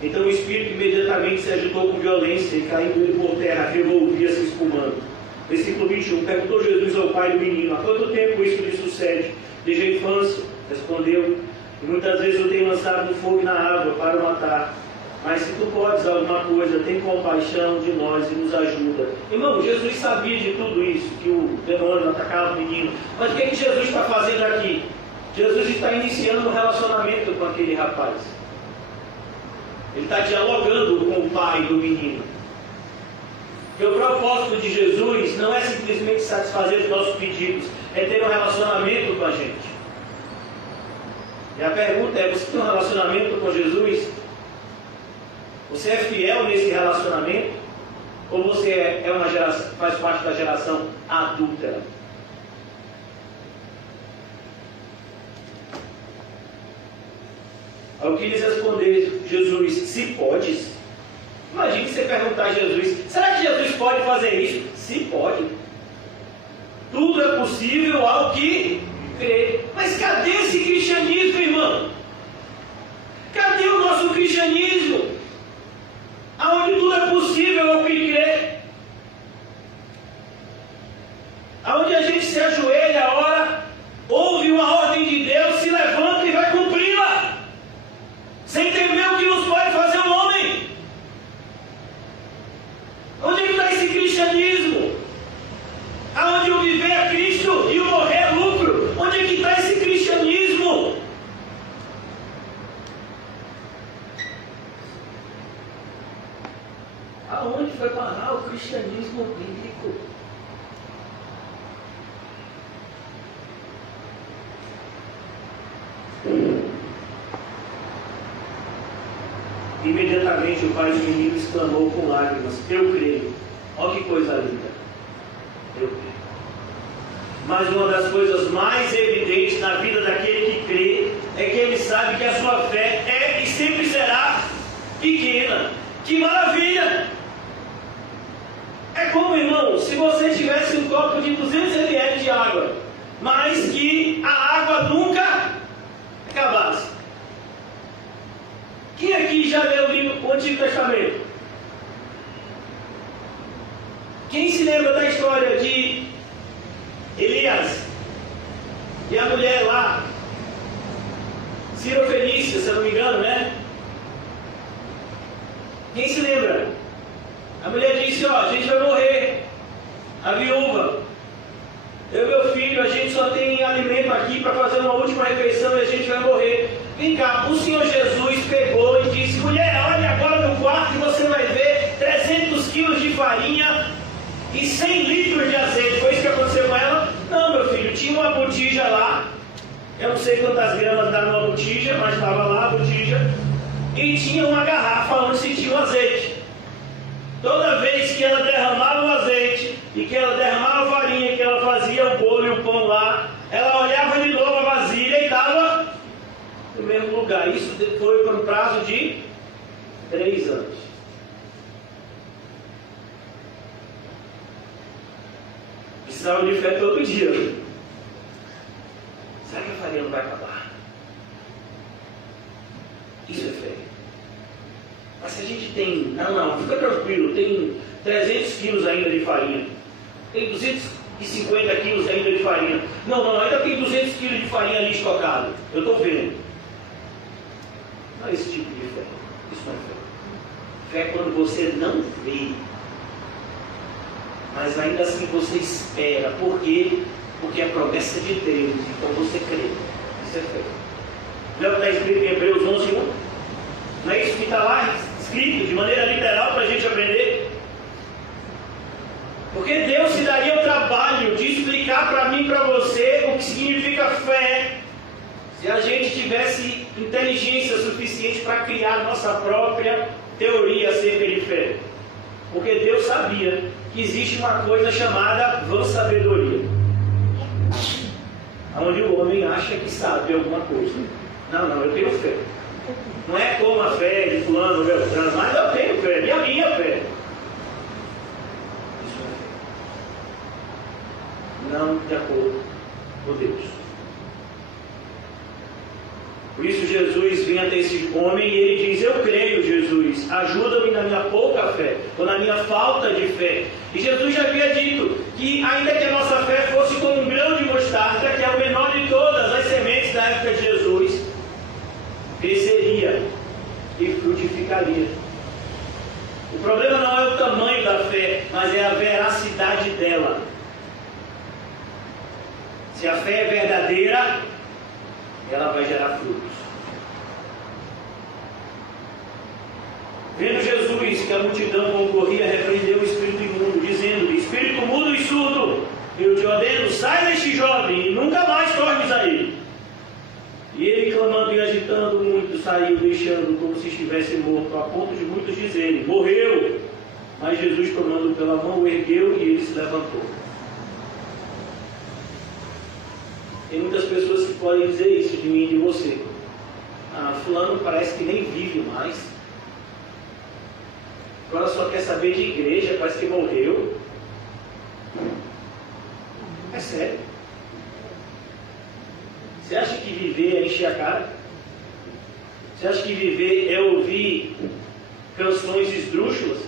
Então o espírito imediatamente se agitou com violência e caindo ele por terra, revolvia-se espumando. Versículo 21, perguntou Jesus ao pai do menino: há quanto tempo isso lhe sucede? Desde a infância, respondeu, e muitas vezes eu tenho lançado no fogo e na água para o matar. Mas se tu podes alguma coisa, tem compaixão de nós e nos ajuda. Irmão, Jesus sabia de tudo isso, que o demônio atacava o menino. Mas o que é que Jesus está fazendo aqui? Jesus está iniciando um relacionamento com aquele rapaz. Ele está dialogando com o pai do menino. Porque o propósito de Jesus não é simplesmente satisfazer os nossos pedidos, é ter um relacionamento com a gente. E a pergunta é: você tem um relacionamento com Jesus? Você é fiel nesse relacionamento? Ou você faz parte da geração adúltera? Ao que lhes respondeu Jesus: se podes. Imagine você perguntar a Jesus: será que Jesus pode fazer isso? Se pode. Tudo é possível ao que crê. Mas cadê esse cristianismo, irmão? Cadê o nosso cristianismo? Aonde tudo é possível ao que crê. Aonde a gente se ajoelha, ora, ouve uma ordem de Deus, se levanta e vai cumpri-la, sem temer o que nos pode fazer o homem. Onde é que está esse cristianismo? Aonde o viver é Cristo e o morrer é lucro. Onde é que está esse cristianismo? Aonde foi parar o cristianismo bíblico? Imediatamente o pai do menino exclamou com lágrimas: eu creio. Olha que coisa linda. Eu creio. Mas uma das coisas mais evidentes na vida daquele que crê é que ele sabe que a sua fé é e sempre será pequena. Que maravilha! É como, irmão, se você tivesse um copo de 200 ml de água, mas que a água nunca acabasse. Quem aqui já leu o Antigo Testamento? Quem se lembra da história de Elias e a mulher lá, Cirofenícia, se eu não me engano, né? Quem se lembra? A mulher disse: ó, a gente vai morrer. A viúva: eu e meu filho, a gente só tem alimento aqui para fazer uma última refeição e a gente vai morrer. Vem cá, o Senhor Jesus pegou e disse: mulher, olha agora no quarto e você vai ver 300 quilos de farinha e 100 litros de azeite. Foi isso que aconteceu com ela? Não, meu filho, tinha uma botija lá. Eu não sei quantas gramas dá numa botija, mas estava lá a botija. E tinha uma garrafa onde se tinha o azeite. Toda vez que ela derramava o azeite e que ela derramava a farinha, que ela fazia o bolo e o pão lá, ela olhava de novo a vasilha e estava no mesmo lugar. Isso foi por um prazo de 3 anos. Precisava de fé todo dia. Será que a farinha não vai acabar? Isso é fé. Mas se a gente tem... Não, fica tranquilo, tem 300 quilos ainda de farinha. Tem 250 quilos ainda de farinha. Não, ainda tem 200 quilos de farinha ali estocado. Eu estou vendo. Não é esse tipo de fé. Isso não é fé. Fé é quando você não vê, mas ainda assim você espera. Por quê? Porque é promessa de Deus. Então você crê. Isso é fé. Não é o que está escrito em Hebreus 11:1? Não é isso que está lá escrito de maneira literal para a gente aprender? Porque Deus se daria o trabalho de explicar para mim e para você o que significa fé, se a gente tivesse inteligência suficiente para criar nossa própria teoria acerca de fé. Porque Deus sabia que existe uma coisa chamada vã sabedoria, onde o homem acha que sabe alguma coisa. Não, eu tenho fé. Não é como a fé de fulano, beltrano, mas eu tenho fé, e a minha fé. Isso é fé. Não de acordo por Deus. Por isso Jesus vem até esse homem e ele diz: eu creio, Jesus, ajuda-me na minha pouca fé, ou na minha falta de fé. E Jesus já havia dito que ainda que a nossa fé fosse como um grão de mostarda, que é o menor de todas as sementes da época de Jesus, cresceria e frutificaria. O problema não é o tamanho da fé, mas é a veracidade dela. Se a fé é verdadeira, ela vai gerar frutos. Vendo Jesus que a multidão concorria, repreendeu o espírito imundo, dizendo-lhe: espírito mudo e surdo, eu te ordeno, sai deste jovem e nunca mais tornes a ele. E ele, clamando e agitando muito, saiu, deixando como se estivesse morto, a ponto de muitos dizerem: morreu. Mas Jesus, tomando pela mão, o ergueu e ele se levantou. Tem muitas pessoas que podem dizer isso de mim e de você: fulano parece que nem vive mais, agora só quer saber de igreja, parece que morreu. É sério? Você acha que viver é encher a cara? Você acha que viver é ouvir canções esdrúxulas?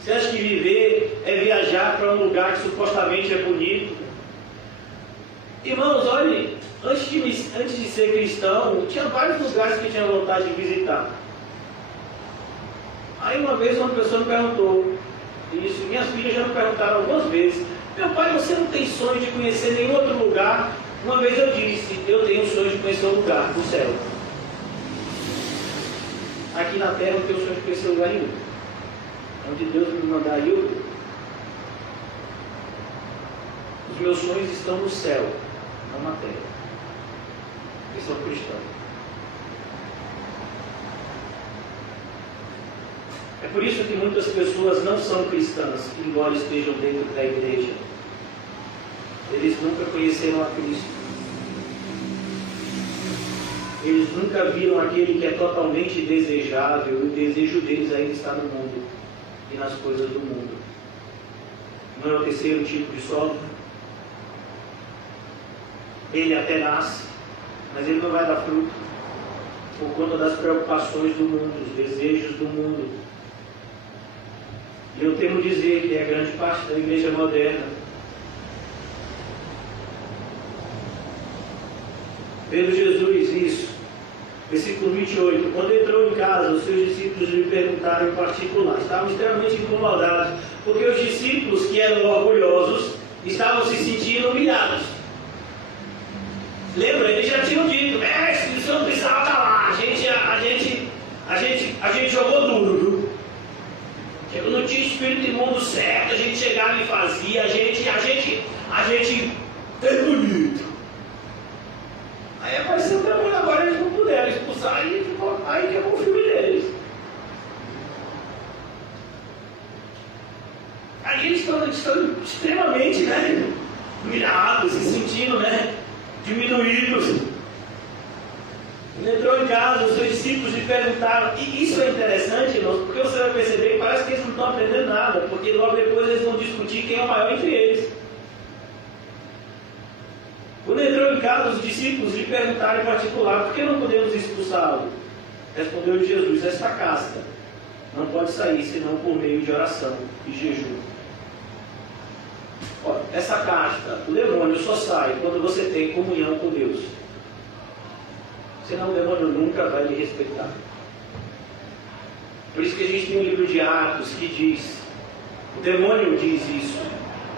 Você acha que viver é viajar para um lugar que supostamente é bonito? Irmãos, olhe, antes de ser cristão, tinha vários lugares que eu tinha vontade de visitar. Aí uma vez uma pessoa me perguntou, isso, minhas filhas já me perguntaram algumas vezes: meu pai, você não tem sonho de conhecer nenhum outro lugar? Uma vez eu disse: eu tenho sonho de conhecer um lugar, o céu. Aqui na terra eu não tenho sonho de conhecer lugar nenhum. Onde Deus me mandar eu vou. Os meus sonhos estão no céu, não na terra. Eu sou cristão. É por isso que muitas pessoas não são cristãs, embora estejam dentro da igreja. Eles nunca conheceram a Cristo. Eles nunca viram aquele que é totalmente desejável, e o desejo deles ainda está no mundo e nas coisas do mundo. Não é o terceiro tipo de solo? Ele até nasce, mas ele não vai dar fruto, por conta das preocupações do mundo, dos desejos do mundo. E eu temo dizer que é grande parte da igreja moderna. Vendo Jesus isso, versículo 28, quando entrou em casa, os seus discípulos lhe perguntaram em particular. Estavam extremamente incomodados, porque os discípulos, que eram orgulhosos, estavam se sentindo humilhados. Lembra? Eles já tinham dito: mestre, o senhor não precisava estar lá, a gente jogou duro, viu? Eu não tinha espírito imundo certo, a gente chegava e fazia, a gente é bonito. Aí apareceu o demônio, agora eles não puderam expulsar, aí queimou o filme deles. Aí eles estão extremamente, humilhados, se sentindo, diminuídos. Ele entrou em casa, os seus discípulos lhe perguntaram, e isso é interessante, irmãos, porque você vai perceber que parece que eles não estão aprendendo nada, porque logo depois eles vão discutir quem é o maior entre eles. Quando entrou em casa, os discípulos lhe perguntaram em particular: por que não podemos expulsá-lo? Respondeu Jesus: esta casta não pode sair senão por meio de oração e jejum. Olha, essa casta, o demônio só sai quando você tem comunhão com Deus. Senão o demônio nunca vai lhe respeitar. Por isso que a gente tem um livro de Atos que diz, o demônio diz isso,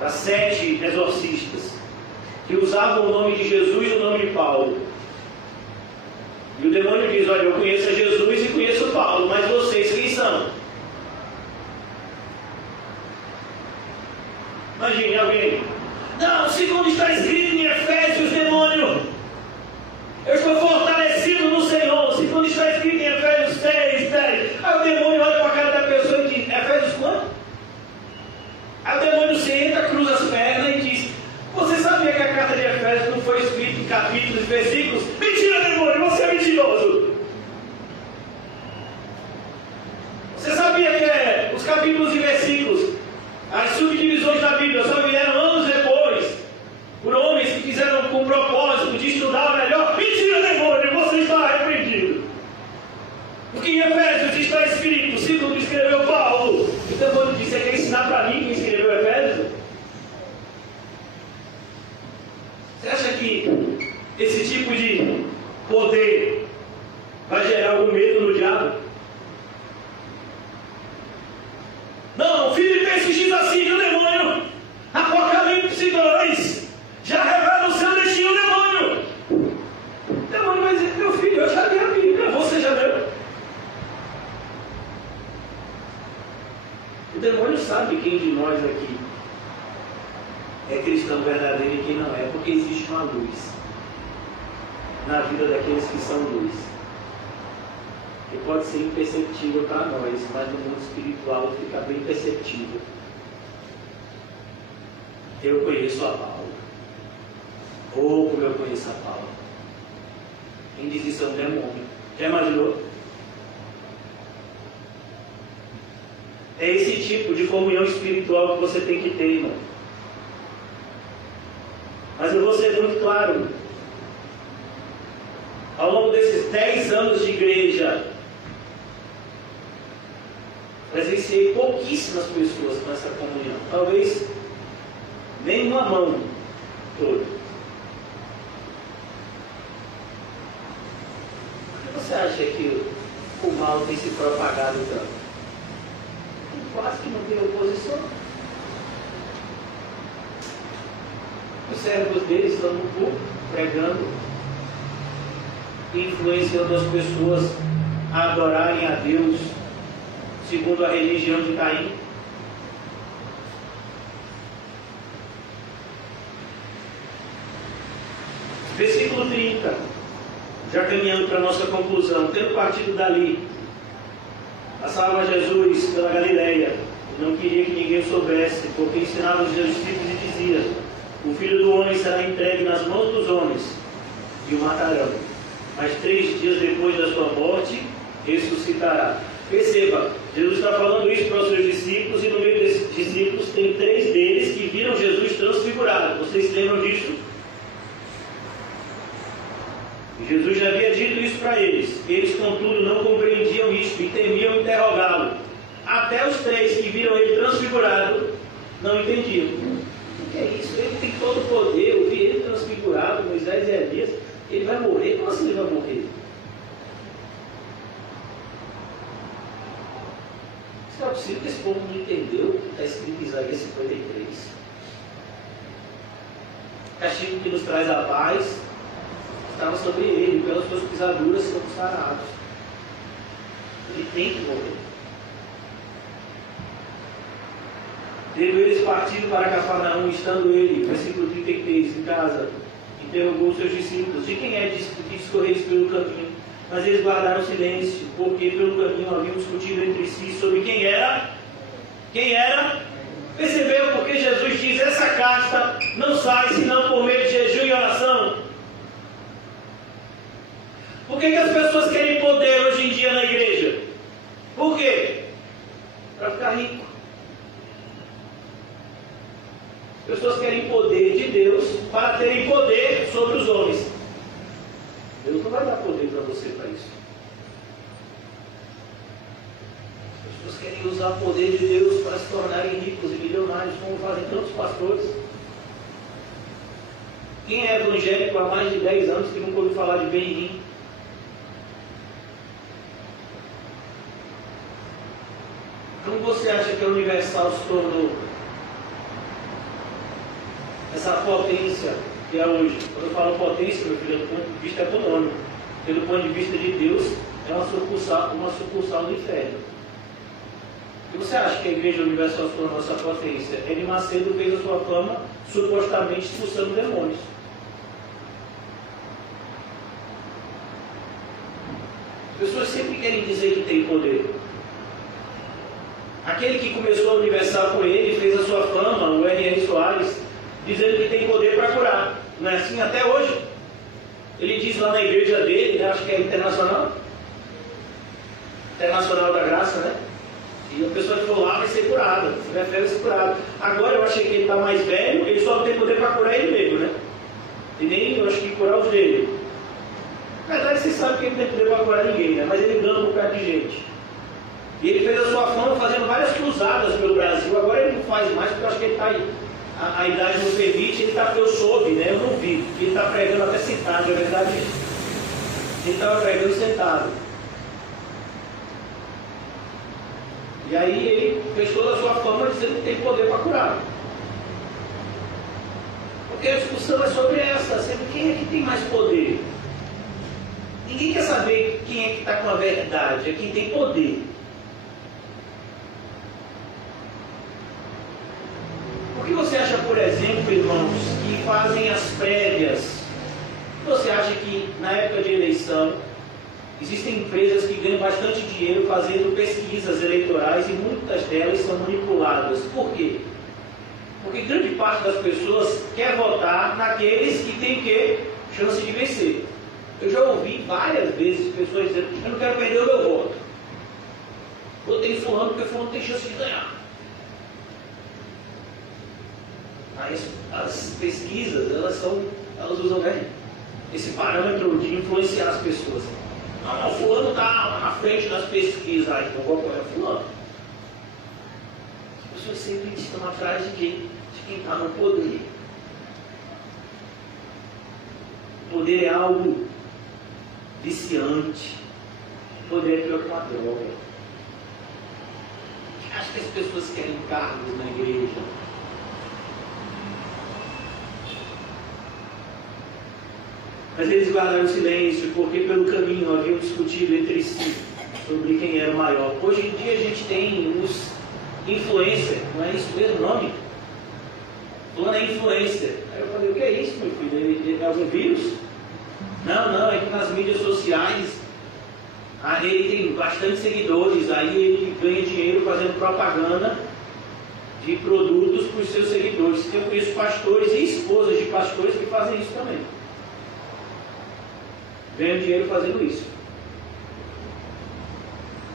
para 7 exorcistas, que usavam o nome de Jesus e o nome de Paulo. E o demônio diz: olha, eu conheço a Jesus e conheço Paulo, mas vocês quem são? Imagine alguém: não, segundo está escrito em Efésios, demônio, eu estou fortalecido no Senhor, segundo está escrito em Efésios 6, 10. Aí o demônio olha para a cara da pessoa e diz: Efésios quanto? Aí o demônio senta, cruza as pernas e diz: você sabia que a carta de Efésios não foi escrita em capítulos e versículos? Mentira, demônio, você é mentiroso. Você sabia que os capítulos e versículos, as subdivisões da Bíblia, só vieram anos depois, por homens que quiseram Você acha que esse tipo de poder vai gerar algum medo no diabo? Não, Filipenses diz assim, o demônio, Apocalipse 2, já revela o seu destino, demônio. O demônio vai dizer, meu filho, eu já li a Bíblia, você já leu? O demônio sabe quem de nós aqui é cristão verdadeiro e quem não é, porque existe uma luz na vida daqueles que são luz. Que pode ser imperceptível para nós, mas no mundo espiritual fica bem perceptível. Eu conheço a Paula. Ou como eu conheço a Paula. Quem diz isso é um demônio. Já imaginou? É esse tipo de comunhão espiritual que você tem que ter, irmão. Mas eu vou ser muito claro. Ao longo desses 10 anos de igreja, presenciei pouquíssimas pessoas com essa comunhão. Talvez nem uma mão toda. Por que você acha que o mal tem se propagado tanto? Quase que não tem oposição. Os servos deles estão no púlpito, pregando, influenciando as pessoas a adorarem a Deus segundo a religião de Caim. Versículo 30, já caminhando para a nossa conclusão. Tendo partido dali, passava Jesus pela Galileia, e não queria que ninguém soubesse, porque ensinava os seus discípulos e dizia: o Filho do Homem será entregue nas mãos dos homens, e o matarão. Mas 3 dias depois da sua morte, ressuscitará. Perceba, Jesus está falando isso para os seus discípulos, e no meio desses discípulos tem 3 deles que viram Jesus transfigurado. Vocês se lembram disso? Jesus já havia dito isso para eles. Eles, contudo, não compreendiam isso e temiam interrogá-lo. Até os 3 que viram ele transfigurado não entendiam. O que é isso? Ele tem todo o poder. Eu vi ele transfigurado, Moisés e Elias. Ele vai morrer? Como assim ele vai morrer? Isso não é possível que esse povo não entendeu o que está escrito em Isaías 53. O castigo que nos traz a paz estava sobre ele, pelas suas pisaduras somos sarados. Ele tem que morrer. Tendo eles partido para Cafarnaum, estando ele, versículo 33, em casa, interrogou os seus discípulos: de quem é que discorreis pelo caminho? Mas eles guardaram silêncio, porque pelo caminho haviam discutido entre si sobre quem era. Quem era? Percebeu porque Jesus diz: essa casta não sai senão por meio de jejum e oração. Por que as pessoas querem poder hoje em dia na igreja? Por quê? Para ficar rico. As pessoas querem poder de Deus para terem poder sobre os homens. Deus não vai dar poder para você para isso. As pessoas querem usar o poder de Deus para se tornarem ricos e milionários, como fazem tantos pastores. Quem é evangélico há mais de 10 anos que nunca ouviu falar de bem-vindo? Como você acha que a Universal se tornou essa potência que é hoje? Quando eu falo potência, meu filho, é do ponto de vista econômico. Pelo ponto de vista de Deus, é uma sucursal do inferno. E você acha que a Igreja Universal se tornou essa potência? Ele Macedo fez a sua fama supostamente expulsando demônios. As pessoas sempre querem dizer que tem poder. Aquele que começou a Universal com ele fez a sua fama, o R.R. Soares, dizendo que tem poder para curar. Não é assim até hoje? Ele diz lá na igreja dele, né, acho que é Internacional da Graça, né? E a pessoa que for lá vai ser curada, se refere a ser curada. Agora eu achei que ele está mais velho, ele só tem poder para curar ele mesmo, né? E nem, eu acho que curar os dele. Na verdade, vocês sabem que ele não tem poder para curar ninguém, né? Mas ele engana um bocado de gente. E ele fez a sua fama fazendo várias cruzadas pelo Brasil. Agora ele não faz mais, porque eu acho que ele está a idade não permite, ele está, eu soube, né? Eu não vi, ele está pregando até sentado, é verdade isso. Ele estava pregando sentado. E aí ele fez toda a sua fama dizendo que tem poder para curar. Porque a discussão é sobre essa, sempre quem é que tem mais poder. Ninguém quer saber quem é que está com a verdade, é quem tem poder. Por que você acha, por exemplo, irmãos, que fazem as prévias? Você acha que na época de eleição existem empresas que ganham bastante dinheiro fazendo pesquisas eleitorais e muitas delas são manipuladas? Por quê? Porque grande parte das pessoas quer votar naqueles que têm que chance de vencer. Eu já ouvi várias vezes pessoas dizendo: eu não quero perder o meu voto. Votei em fulano porque fulano tem chance de ganhar. Aí as pesquisas, elas usam esse parâmetro de influenciar as pessoas. Não, fulano está na frente das pesquisas, então vou apoiar fulano. As pessoas sempre estão atrás de quem? De quem está no poder. O poder é algo viciante. O poder é pior que uma droga. Acho que as pessoas querem cargos na igreja. Mas eles guardaram silêncio porque pelo caminho haviam discutido entre si sobre quem era o maior. Hoje em dia a gente tem os influencers, não é isso mesmo o nome? Fulano é influencer. Aí eu falei: o que é isso, meu filho? Ele é algum vírus? Não, é que nas mídias sociais ele tem bastante seguidores, aí ele ganha dinheiro fazendo propaganda de produtos para os seus seguidores. Eu conheço pastores e esposas de pastores que fazem isso também. Ganham dinheiro fazendo isso.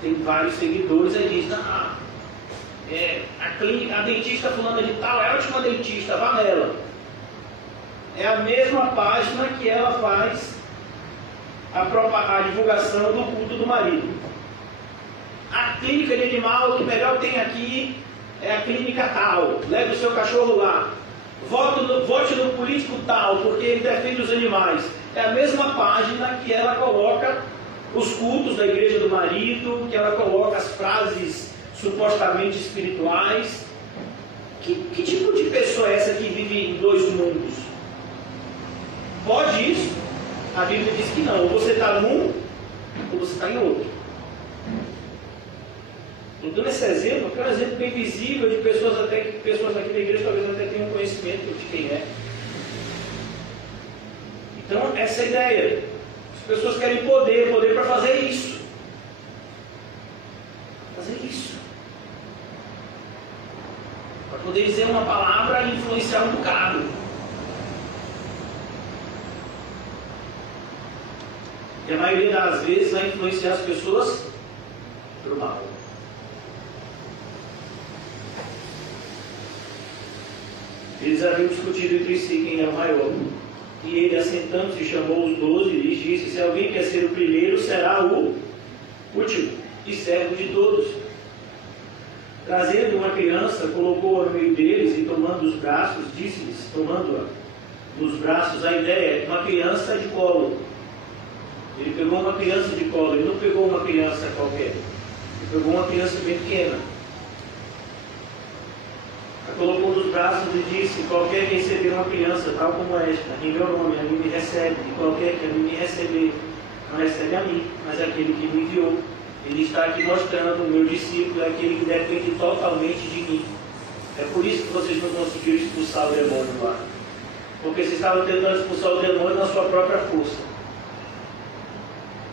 Tem vários seguidores, aí diz: a dentista fulana de tal é a última dentista, vá nela. É a mesma página que ela faz a divulgação do culto do marido. A clínica de animal que melhor tem aqui é a clínica tal. Leve o seu cachorro lá. Vote no político tal, porque ele defende os animais. É a mesma página que ela coloca os cultos da igreja do marido, que ela coloca as frases supostamente espirituais. Que tipo de pessoa é essa que vive em dois mundos? Pode isso? A Bíblia diz que não. Ou você está num, ou você está em outro. Estou dando esse exemplo, porque é um exemplo bem visível de pessoas até que pessoas aqui da igreja talvez até tenham conhecimento de quem é. Então, essa é a ideia. As pessoas querem poder para fazer isso. Fazer isso. Para poder dizer uma palavra e influenciar um bocado. E a maioria das vezes vai influenciar as pessoas para o mal. Eles haviam discutido entre si quem era o maior. E ele, assentando-se, chamou os 12 e lhes disse: se alguém quer ser o primeiro, será o último e servo de todos. Trazendo uma criança, colocou-a no meio deles e, tomando os braços, disse-lhes, tomando-a nos braços, a ideia é uma criança de colo. Ele pegou uma criança de colo, ele não pegou uma criança qualquer, ele pegou uma criança bem pequena. A colocou nos braços e disse: qualquer que receber uma criança tal como esta, em meu nome, a mim me recebe, e qualquer que a mim me receber, não recebe a mim, mas aquele que me enviou. Ele está aqui mostrando: o meu discípulo é aquele que depende totalmente de mim. É por isso que vocês não conseguiram expulsar o demônio lá, porque vocês estavam tentando expulsar o demônio na sua própria força.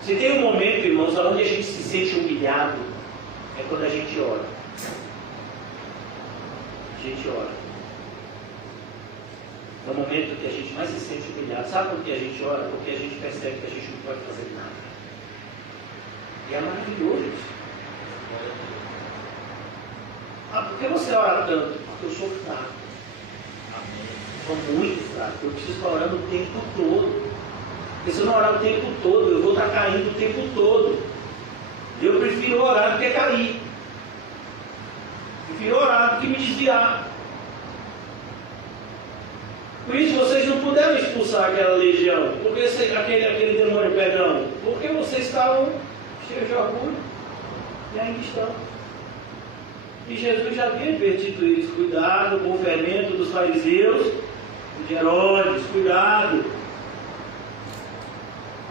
Se tem um momento, irmãos, onde a gente se sente humilhado, é quando a gente ora. A gente ora. É o momento que a gente mais se sente humilhado. Sabe por que a gente ora? Porque a gente percebe que a gente não pode fazer nada. E é maravilhoso isso. Por que você ora tanto? Porque eu sou fraco. Sou muito fraco. Eu preciso estar orando o tempo todo. Porque se eu não orar o tempo todo, eu vou estar caindo o tempo todo. Eu prefiro orar do que cair. Prefiro orar do que me desviar. Por isso vocês não puderam expulsar aquela legião, porque aquele demônio, perdão, porque vocês estavam cheios de orgulho e ainda estão. E Jesus já havia advertido eles: cuidado com o fermento dos fariseus e de Herodes, cuidado.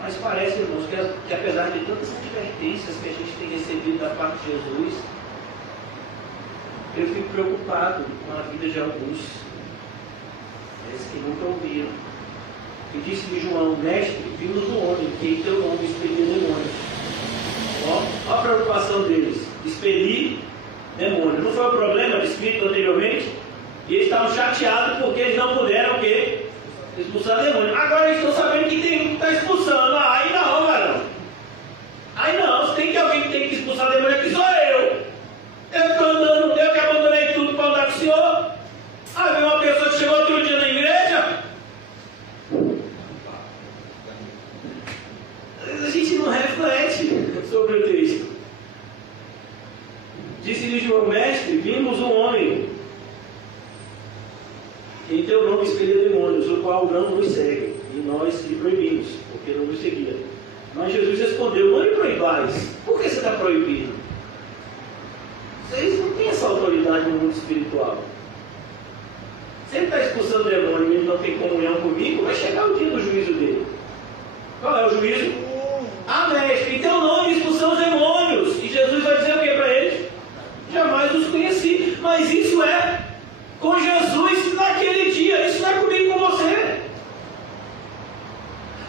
Mas parece, irmãos, que apesar de todas as advertências que a gente tem recebido da parte de Jesus, eu fico preocupado com a vida de alguns, esses que nunca ouviram. E disse-lhe João: mestre, vimos um homem que em teu nome expelia demônios. Olha a preocupação deles: expelir demônio. Não foi o problema de espírito anteriormente? E eles estavam chateados porque eles não puderam o quê? Expulsar demônio. Agora eles estão sabendo que tem um que está expulsando. Aí não, varão. Aí não, se tem que alguém que tem que expulsar demônio aqui, sou eu. Eu estou andando, eu que abandonei tudo para andar com o senhor. Aí veio uma pessoa que chegou outro dia na igreja. A gente não reflete sobre o texto. Disse-lhe João: mestre, vimos um homem que em teu nome expelia demônios, o qual não nos segue, e nós lhe proibimos, porque não nos seguia. Mas Jesus respondeu: não lhe proibais. Por que você está proibindo? Vocês não têm essa autoridade no mundo espiritual. Se ele está expulsando demônio e ele não tem comunhão comigo, vai chegar o dia do juízo dele. Qual é o juízo? Ah, mestre, em teu nome expulsamos demônios. E Jesus vai dizer o que para eles? Jamais os conheci. Mas isso é com Jesus naquele dia. Isso não é comigo, com você.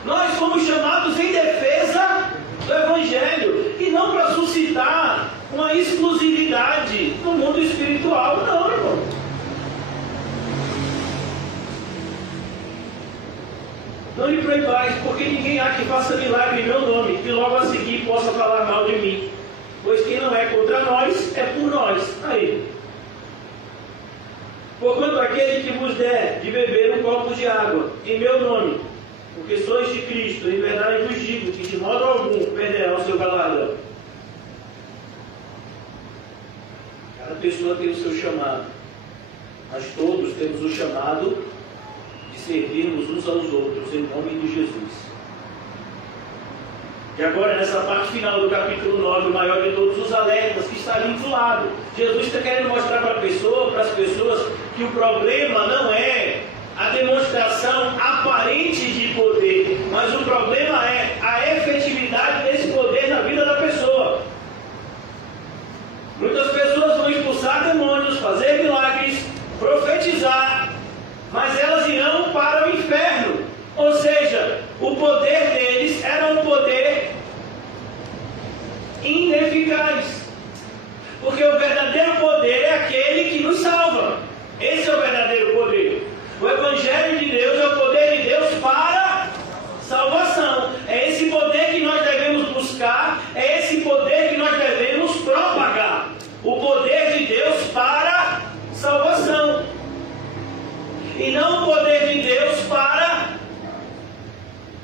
Nós fomos chamados em defesa do Evangelho e não para suscitar uma exclusividade no mundo espiritual. Não, irmão. Não lhe proibais, porque ninguém há que faça milagre em meu nome, que logo a seguir possa falar mal de mim. Pois quem não é contra nós, é por nós. Aí. Porquanto aquele que vos der de beber um copo de água, em meu nome, porque sois de Cristo, em verdade vos digo que de modo algum perderá o seu galardão. Cada pessoa tem o seu chamado, mas todos temos o chamado de servirmos uns aos outros, em nome de Jesus. E agora, nessa parte final do capítulo 9, o maior de todos os alertas que está vinculado. Jesus está querendo mostrar para as pessoas, que o problema não é a demonstração aparente de poder, mas o problema é a efetividade desse poder na vida da pessoa. Muitas pessoas vão expulsar demônios, fazer milagres, profetizar, mas elas irão para o inferno. Ou seja, o poder deles era um poder ineficaz. Porque o verdadeiro poder é aquele que nos salva. Esse é o verdadeiro poder. O Evangelho de Deus é o poder de Deus para salvação. É esse poder que nós devemos buscar, é esse poder que nós devemos propagar. O poder de Deus para salvação. E não o poder de Deus para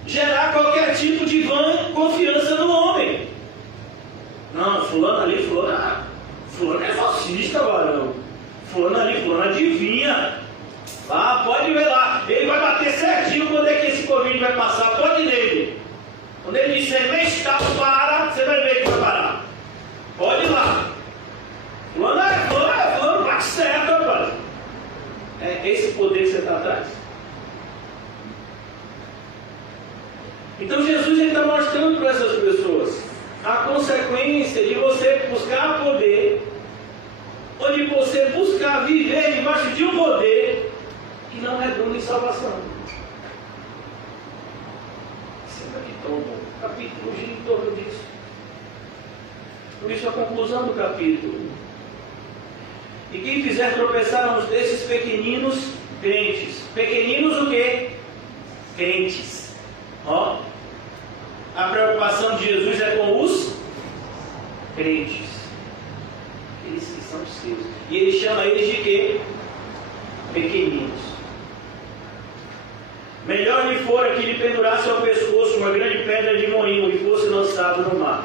gerar qualquer tipo de vã confiança no homem. Não, fulano ali, fulano é fascista, varão. Fulano ali, fulano adivinha. Ah, pode ver lá. Ele vai bater certinho quando é que esse Covid vai passar. Pode nele. Quando ele disser, está para, você vai ver que vai parar. Pode ir lá. Fulano, bate certo, rapaz. É esse poder que você está atrás. Então Jesus está mostrando para essas pessoas a consequência de você buscar poder, ou de você buscar viver debaixo de um poder que não redunda em salvação. Senta aqui, toma. O capítulo gira em torno disso. Por isso a conclusão do capítulo. E quem fizer tropeçar uns desses pequeninos crentes. Pequeninos o quê? Crentes. Ó. A preocupação de Jesus é com os crentes. Aqueles que são seus. E ele chama eles de quê? Pequeninos. Melhor lhe fora que lhe pendurasse ao pescoço uma grande pedra de moinho e fosse lançado no mar.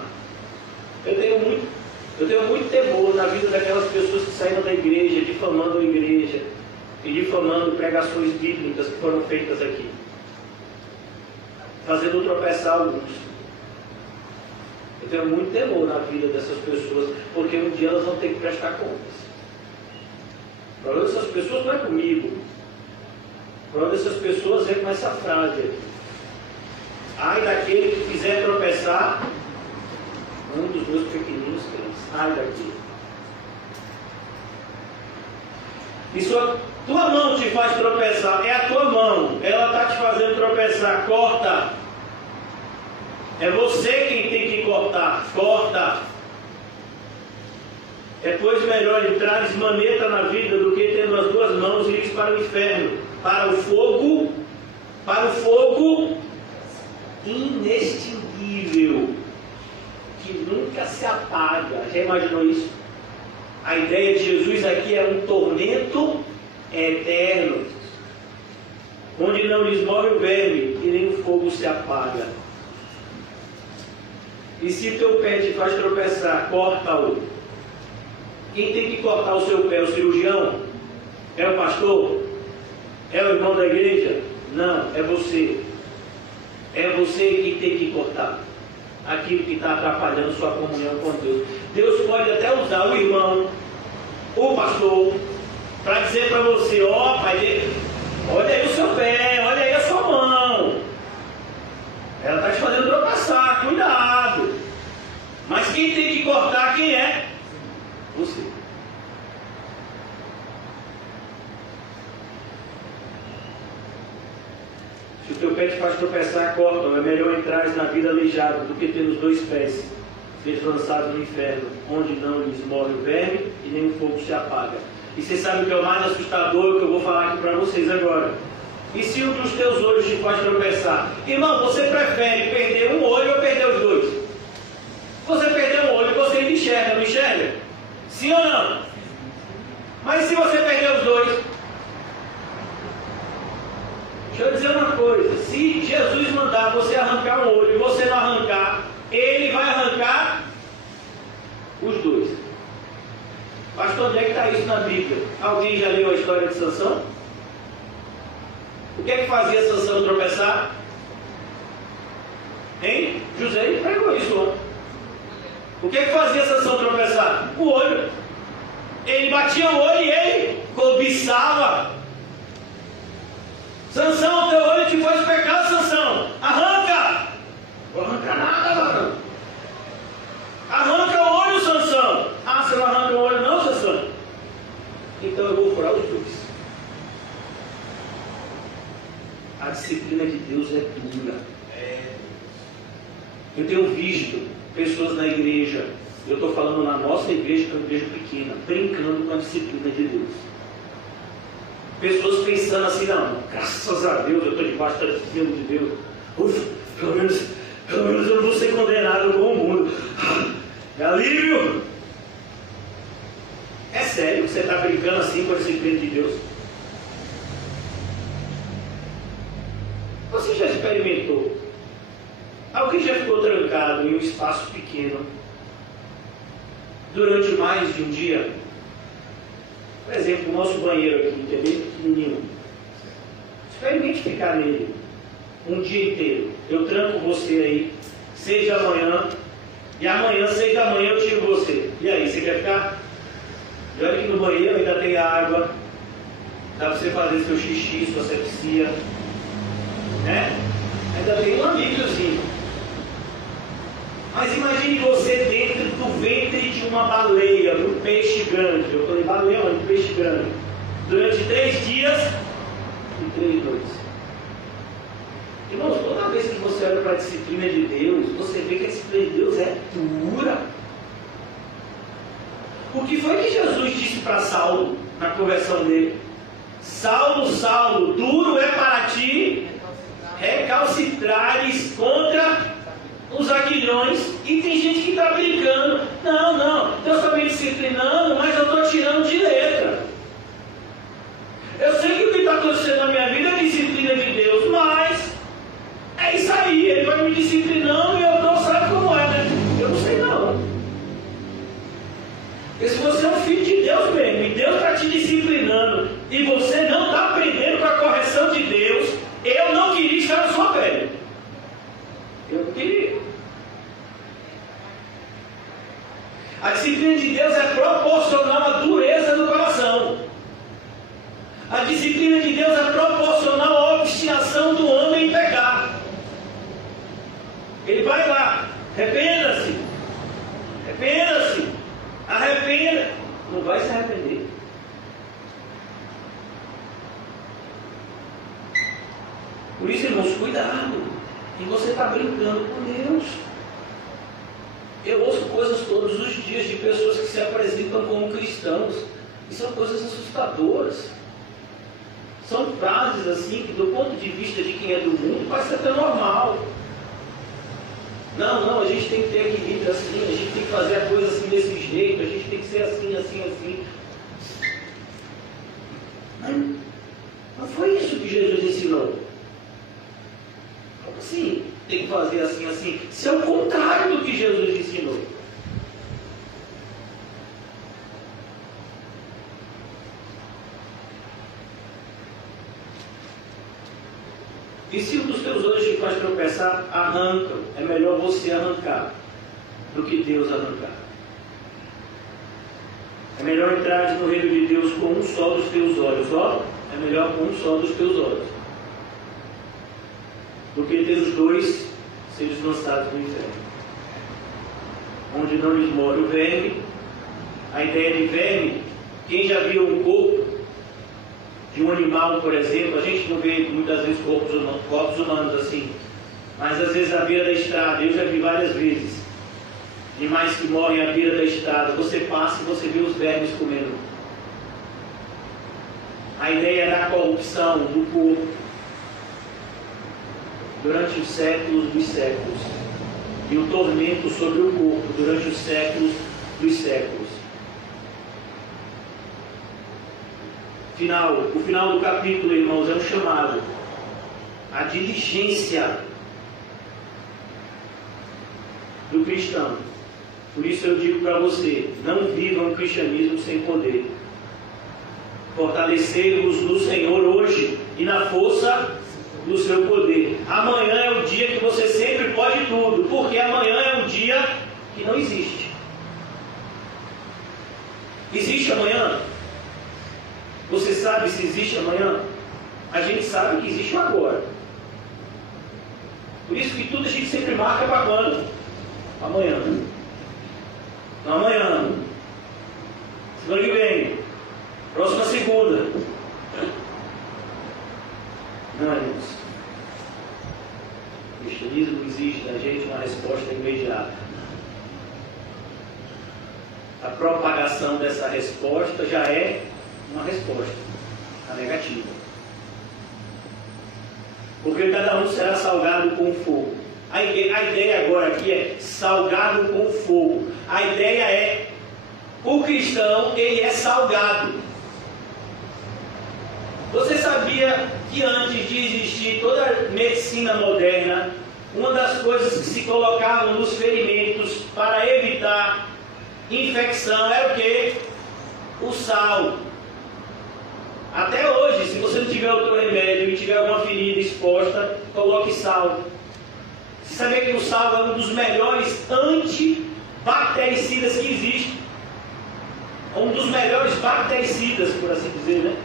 Eu tenho muito temor na vida daquelas pessoas que saíram da igreja, difamando a igreja, e difamando pregações bíblicas que foram feitas aqui, fazendo tropeçar alguns. Eu tenho muito temor na vida dessas pessoas, porque um dia elas vão ter que prestar contas. O problema dessas pessoas não é comigo. O problema dessas pessoas é com essa frase aqui: ai daquele que fizer tropeçar um dos meus pequeninos crentes. Ai daquele. E sua tua mão te faz tropeçar, é a tua mão, ela está te fazendo tropeçar, corta. É você quem tem que cortar, corta. É pois melhor entrares maneta na vida do que tendo as duas mãos e ires para o inferno, para o fogo inextinguível, que nunca se apaga. Já imaginou isso? A ideia de Jesus aqui é um tormento eterno, onde não lhes morre o verme e nem o fogo se apaga. E se teu pé te faz tropeçar, corta-o. Quem tem que cortar o seu pé? O cirurgião? É o pastor? É o irmão da igreja? Não, é você. É você que tem que cortar aquilo que está atrapalhando sua comunhão com Deus. Deus pode até usar o irmão, o pastor, para dizer para você: ó, pai, olha aí o seu pé, olha aí a sua mão. Ela está te fazendo tropeçar, cuidado. Mas quem tem que cortar, quem é? Você. Se o teu pé te faz tropeçar, corta. É melhor entrares na vida aleijado do que ter os dois pés seres lançados no inferno, onde não lhes morre o verme e nem o fogo se apaga. E você sabe o que é o mais assustador, que eu vou falar aqui para vocês agora. E se um dos teus olhos te faz tropeçar? Irmão, você prefere perder um olho ou perder os dois? Você perder um olho, você ainda enxerga, não enxerga? Sim ou não? Mas se você perder os dois? Deixa eu dizer uma coisa: se Jesus mandar você arrancar um olho e você não arrancar, Ele vai arrancar os dois. Pastor, onde é que está isso na Bíblia? Alguém já leu a história de Sansão? O que é que fazia Sansão tropeçar? Hein? José pregou isso ontem. O que é que fazia Sansão tropeçar? O olho. Ele batia o olho e ele cobiçava. Sansão, teu olho te faz pecar, Sansão. Arranca! Não vou arrancar nada, mano. Arranca o olho, Sansão. Ah, você não arranca o olho não, Sansão? Então eu vou furar os dois. A disciplina de Deus é dura. Eu tenho visto pessoas na igreja, eu estou falando na nossa igreja, que é uma igreja pequena, brincando com a disciplina de Deus. Pessoas pensando assim: não, graças a Deus eu estou debaixo da disciplina de Deus. Ufa, pelo menos eu não vou ser condenado com o mundo. É alívio. É sério que você está brincando assim com a disciplina de Deus? Você já experimentou? Alguém já ficou trancado em um espaço pequeno durante mais de um dia? Por exemplo, o nosso banheiro aqui, que é bem pequenininho. Experimente ficar nele um dia inteiro. Eu tranco você aí 6 da manhã, e amanhã, 6 da manhã, eu tiro você. E aí, você quer ficar? E olha que no banheiro ainda tem água, dá para você fazer seu xixi, sua sepsia, né? Ainda tem um amíbiozinho. Mas imagine você dentro do ventre de uma baleia, de um peixe grande. Eu falei baleia, de um peixe grande. Durante 3 dias e 3 noites. Irmãos, toda vez que você olha para a disciplina de Deus, você vê que a disciplina de Deus é dura. O que foi que Jesus disse para Saulo na conversão dele? Saulo, Saulo, duro é para ti recalcitrares contra os aguilhões. E tem gente que está brincando: não, Deus está me disciplinando, mas eu estou tirando de letra. Eu sei que o que está acontecendo na minha vida é disciplina de Deus, mas é isso aí, Ele vai me disciplinando e eu não sabe como é, né? Eu não sei não. Porque se você é um filho de Deus mesmo, e Deus está te disciplinando, e você não disciplina de Deus é proporcional à dureza do coração. A disciplina de Deus é proporcional à obstinação do homem em pecar. Ele vai lá, arrependa-se, arrependa, não vai se arrepender. Por isso, irmãos, cuidado, e você está brincando com Deus. Eu ouço coisas todos os dias de pessoas que se apresentam como cristãos, e são coisas assustadoras. São frases assim que, do ponto de vista de quem é do mundo, parece até normal. Não, a gente tem que ter equilíbrio assim, a gente tem que fazer a coisa assim desse jeito, a gente tem que ser assim. Não foi isso que Jesus ensinou. Como assim? Tem que fazer assim. Isso é o contrário do que Jesus ensinou. E se um dos teus olhos te faz tropeçar, arranca. É melhor você arrancar do que Deus arrancar. É melhor entrar no reino de Deus com um só dos teus olhos. É melhor com um só dos teus olhos do que ter os dois seres lançados no inferno, onde não lhes morre o verme. A ideia de verme, quem já viu um corpo de um animal, por exemplo, a gente não vê muitas vezes corpos humanos assim, mas às vezes à beira da estrada, eu já vi várias vezes, animais que morrem à beira da estrada, você passa e você vê os vermes comendo. A ideia da corrupção do corpo durante os séculos dos séculos, e o tormento sobre o corpo durante os séculos dos séculos. O final do capítulo, irmãos, é um chamado à diligência do cristão. Por isso eu digo para você, não viva um cristianismo sem poder. Fortalecei-vos no Senhor hoje e na força do seu poder. Amanhã é o dia que você sempre pode tudo, porque amanhã é um dia que não existe. Existe amanhã? Você sabe se existe amanhã? A gente sabe que existe o agora. Por isso que tudo a gente sempre marca para quando? Amanhã. Amanhã. Semana que vem. Próxima segunda. Não, irmãos. O cristianismo exige da gente uma resposta imediata. A propagação dessa resposta já é uma resposta, a negativa. Porque cada um será salgado com fogo. A ideia agora aqui é salgado com fogo. A ideia é, o cristão, ele é salgado. Você sabia que antes de existir toda a medicina moderna, uma das coisas que se colocavam nos ferimentos para evitar infecção era o quê? O sal. Até hoje, se você não tiver outro remédio e tiver alguma ferida exposta, coloque sal. Você sabia que o sal é um dos melhores antibactericidas que existe? Um dos melhores bactericidas, por assim dizer, né?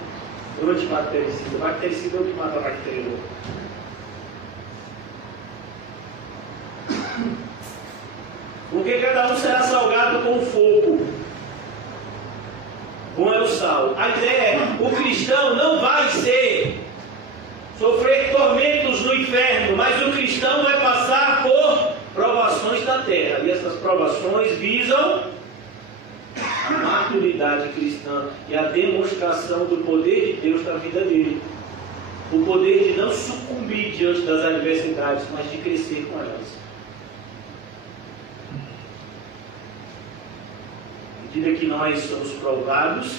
O antibactericida. Bactericida é o que mata a bactéria. Porque cada um será salgado com fogo, com o sal. A ideia é, o cristão não vai sofrer tormentos no inferno, mas o cristão vai passar por provações da terra. E essas provações visam a maturidade cristã e a demonstração do poder de Deus na vida dele. O poder de não sucumbir diante das adversidades, mas de crescer com elas. À medida que nós somos provados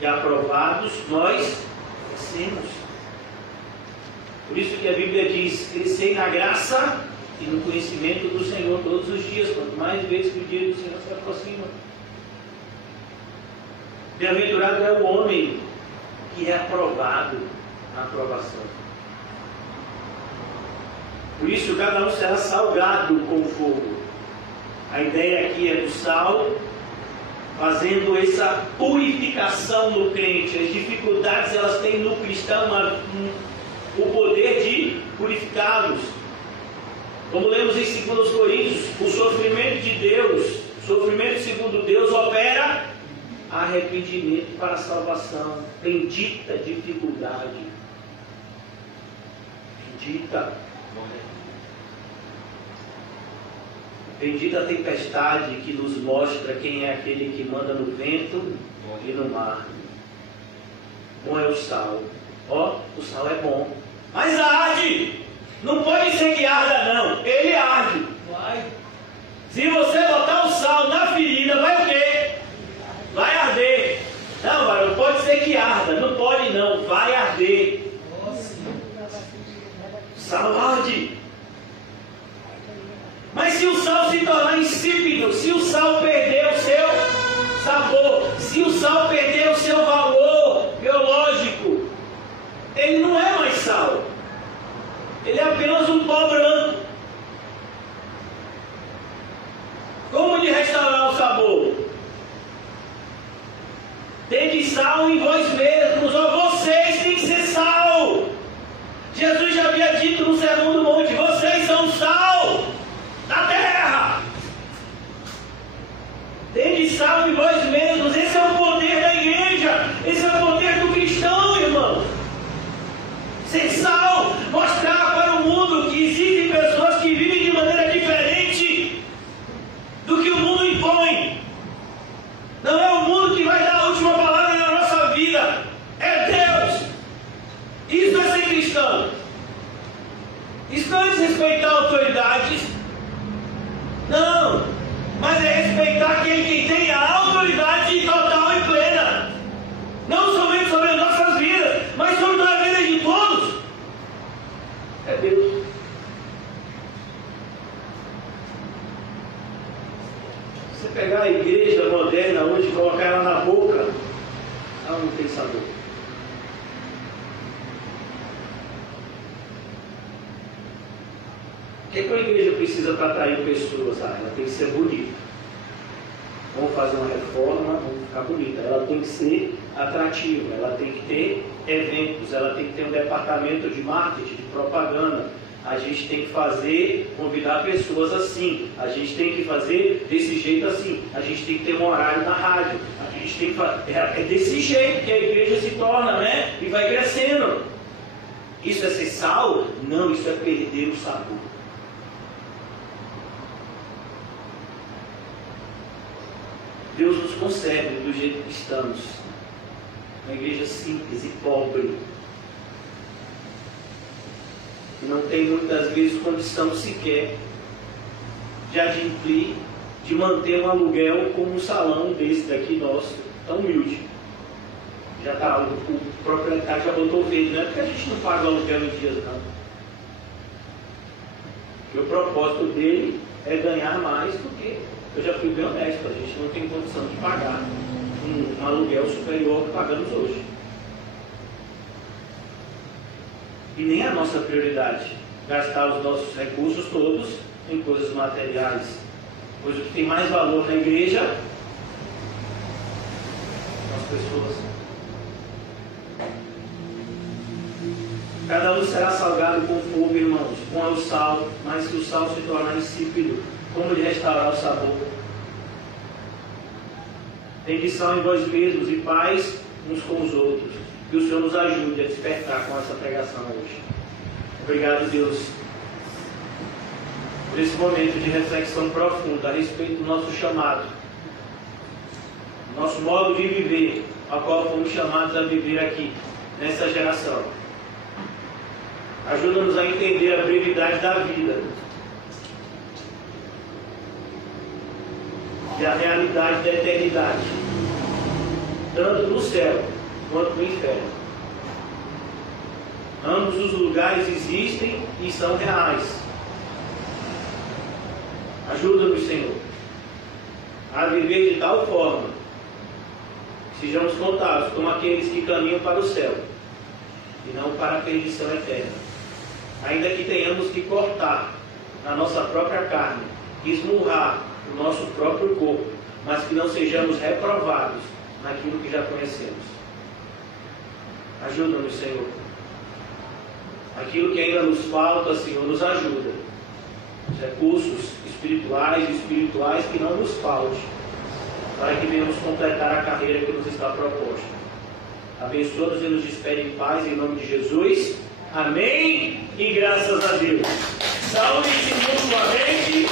e aprovados, nós crescemos. Por isso que a Bíblia diz, crescei na graça e no conhecimento do Senhor todos os dias, quanto mais vezes que o dia do Senhor se aproxima. Bem-aventurado é o homem que é aprovado na aprovação. Por isso cada um será salgado com fogo. A ideia aqui é do sal fazendo essa purificação no crente. As dificuldades, elas têm no cristão o poder de purificá-los. Como lemos em 2 Coríntios, o sofrimento de Deus, o sofrimento segundo Deus, opera arrependimento para a salvação. Bendita dificuldade. Bendita a tempestade que nos mostra quem é aquele que manda no vento e no mar. Bom é o sal. O sal é bom. Mas arde! Não pode ser que arda, não. Ele arde. Vai. Se você botar o sal na ferida, vai o quê? Vai arder. Não, varão, pode ser que arda. Não pode, não. Vai arder. Sal arde. Mas se o sal se tornar insípido, se o sal perder o seu sabor, se o sal perder o seu valor biológico, ele não é mais sal. Ele é apenas um pó branco. Como de restaurar o sabor? Tende sal em vós mesmos, vocês têm que ser sal. Jesus já havia dito no Sermão do Monte: vocês são sal da terra. Tende sal em vós mesmos. Esse é o poder da igreja. Esse é o poder do cristão, irmão. Ser sal, mostrar para o mundo que existem pessoas que vivem de maneira diferente do que o mundo impõe. Não é o mundo que vai dar a última palavra na nossa vida, é Deus. Isso é ser cristão. Isso não é desrespeitar autoridades, não, mas é respeitar aquele que tem a autoridade total e plena, não somente sobre as nossas vidas, mas sobre a vida de todos. É Deus. Você pegar a igreja moderna hoje e colocar ela na boca, ela não tem sabor. O que a igreja precisa para atrair pessoas? Ela tem que ser bonita. Vamos fazer uma reforma, vamos ficar bonita. Ela tem que ser atrativa, ela tem que ter eventos, ela tem que ter um departamento de marketing, de propaganda. A gente tem que convidar pessoas assim. A gente tem que fazer desse jeito assim. A gente tem que ter um horário na rádio. A gente tem que fazer. É desse jeito que a igreja se torna, né? E vai crescendo. Isso é ser sal? Não, isso é perder o sabor. Deus nos conserve do jeito que estamos. Uma igreja simples e pobre. Que não tem muitas vezes condição sequer de adimplir, de manter um aluguel como um salão desse daqui nosso, tão humilde. Já está, o proprietário já botou verde, não é porque a gente não paga o aluguel em dias, não. Porque o propósito dele é ganhar mais do que. Eu já fui bem honesto, a gente não tem condição de pagar um aluguel superior ao que pagamos hoje. E nem a nossa prioridade, gastar os nossos recursos todos em coisas materiais. Pois o que tem mais valor na igreja são as pessoas. Cada um será salgado com fogo, irmãos, com o sal, mas se o sal se tornar insípido, como lhe restaurar o sabor? Tende sal em vós mesmos e paz uns com os outros. Que o Senhor nos ajude a despertar com essa pregação hoje. Obrigado, Deus, por esse momento de reflexão profunda a respeito do nosso chamado, nosso modo de viver, a qual fomos chamados a viver aqui, nessa geração. Ajuda-nos a entender a brevidade da vida e a realidade da eternidade, tanto no céu quanto no inferno. Ambos os lugares existem e são reais. Ajuda-nos, Senhor, a viver de tal forma que sejamos contados como aqueles que caminham para o céu e não para a perdição eterna. Ainda que tenhamos que cortar na nossa própria carne, esmurrar o nosso próprio corpo, mas que não sejamos reprovados naquilo que já conhecemos. Ajuda-nos, Senhor. Aquilo que ainda nos falta, Senhor, nos ajuda. Os recursos espirituais e espirituais que não nos falte, para que venhamos completar a carreira que nos está proposta. Abençoa-nos e nos despede em paz, em nome de Jesus. Amém e graças a Deus. Saúde-se mutuamente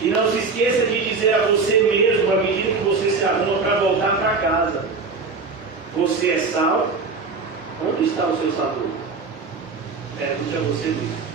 e não se esqueça de dizer a você mesmo, à medida que você se arruma para voltar para casa: você é sal? Onde está o seu sabor? Pergunte a você mesmo.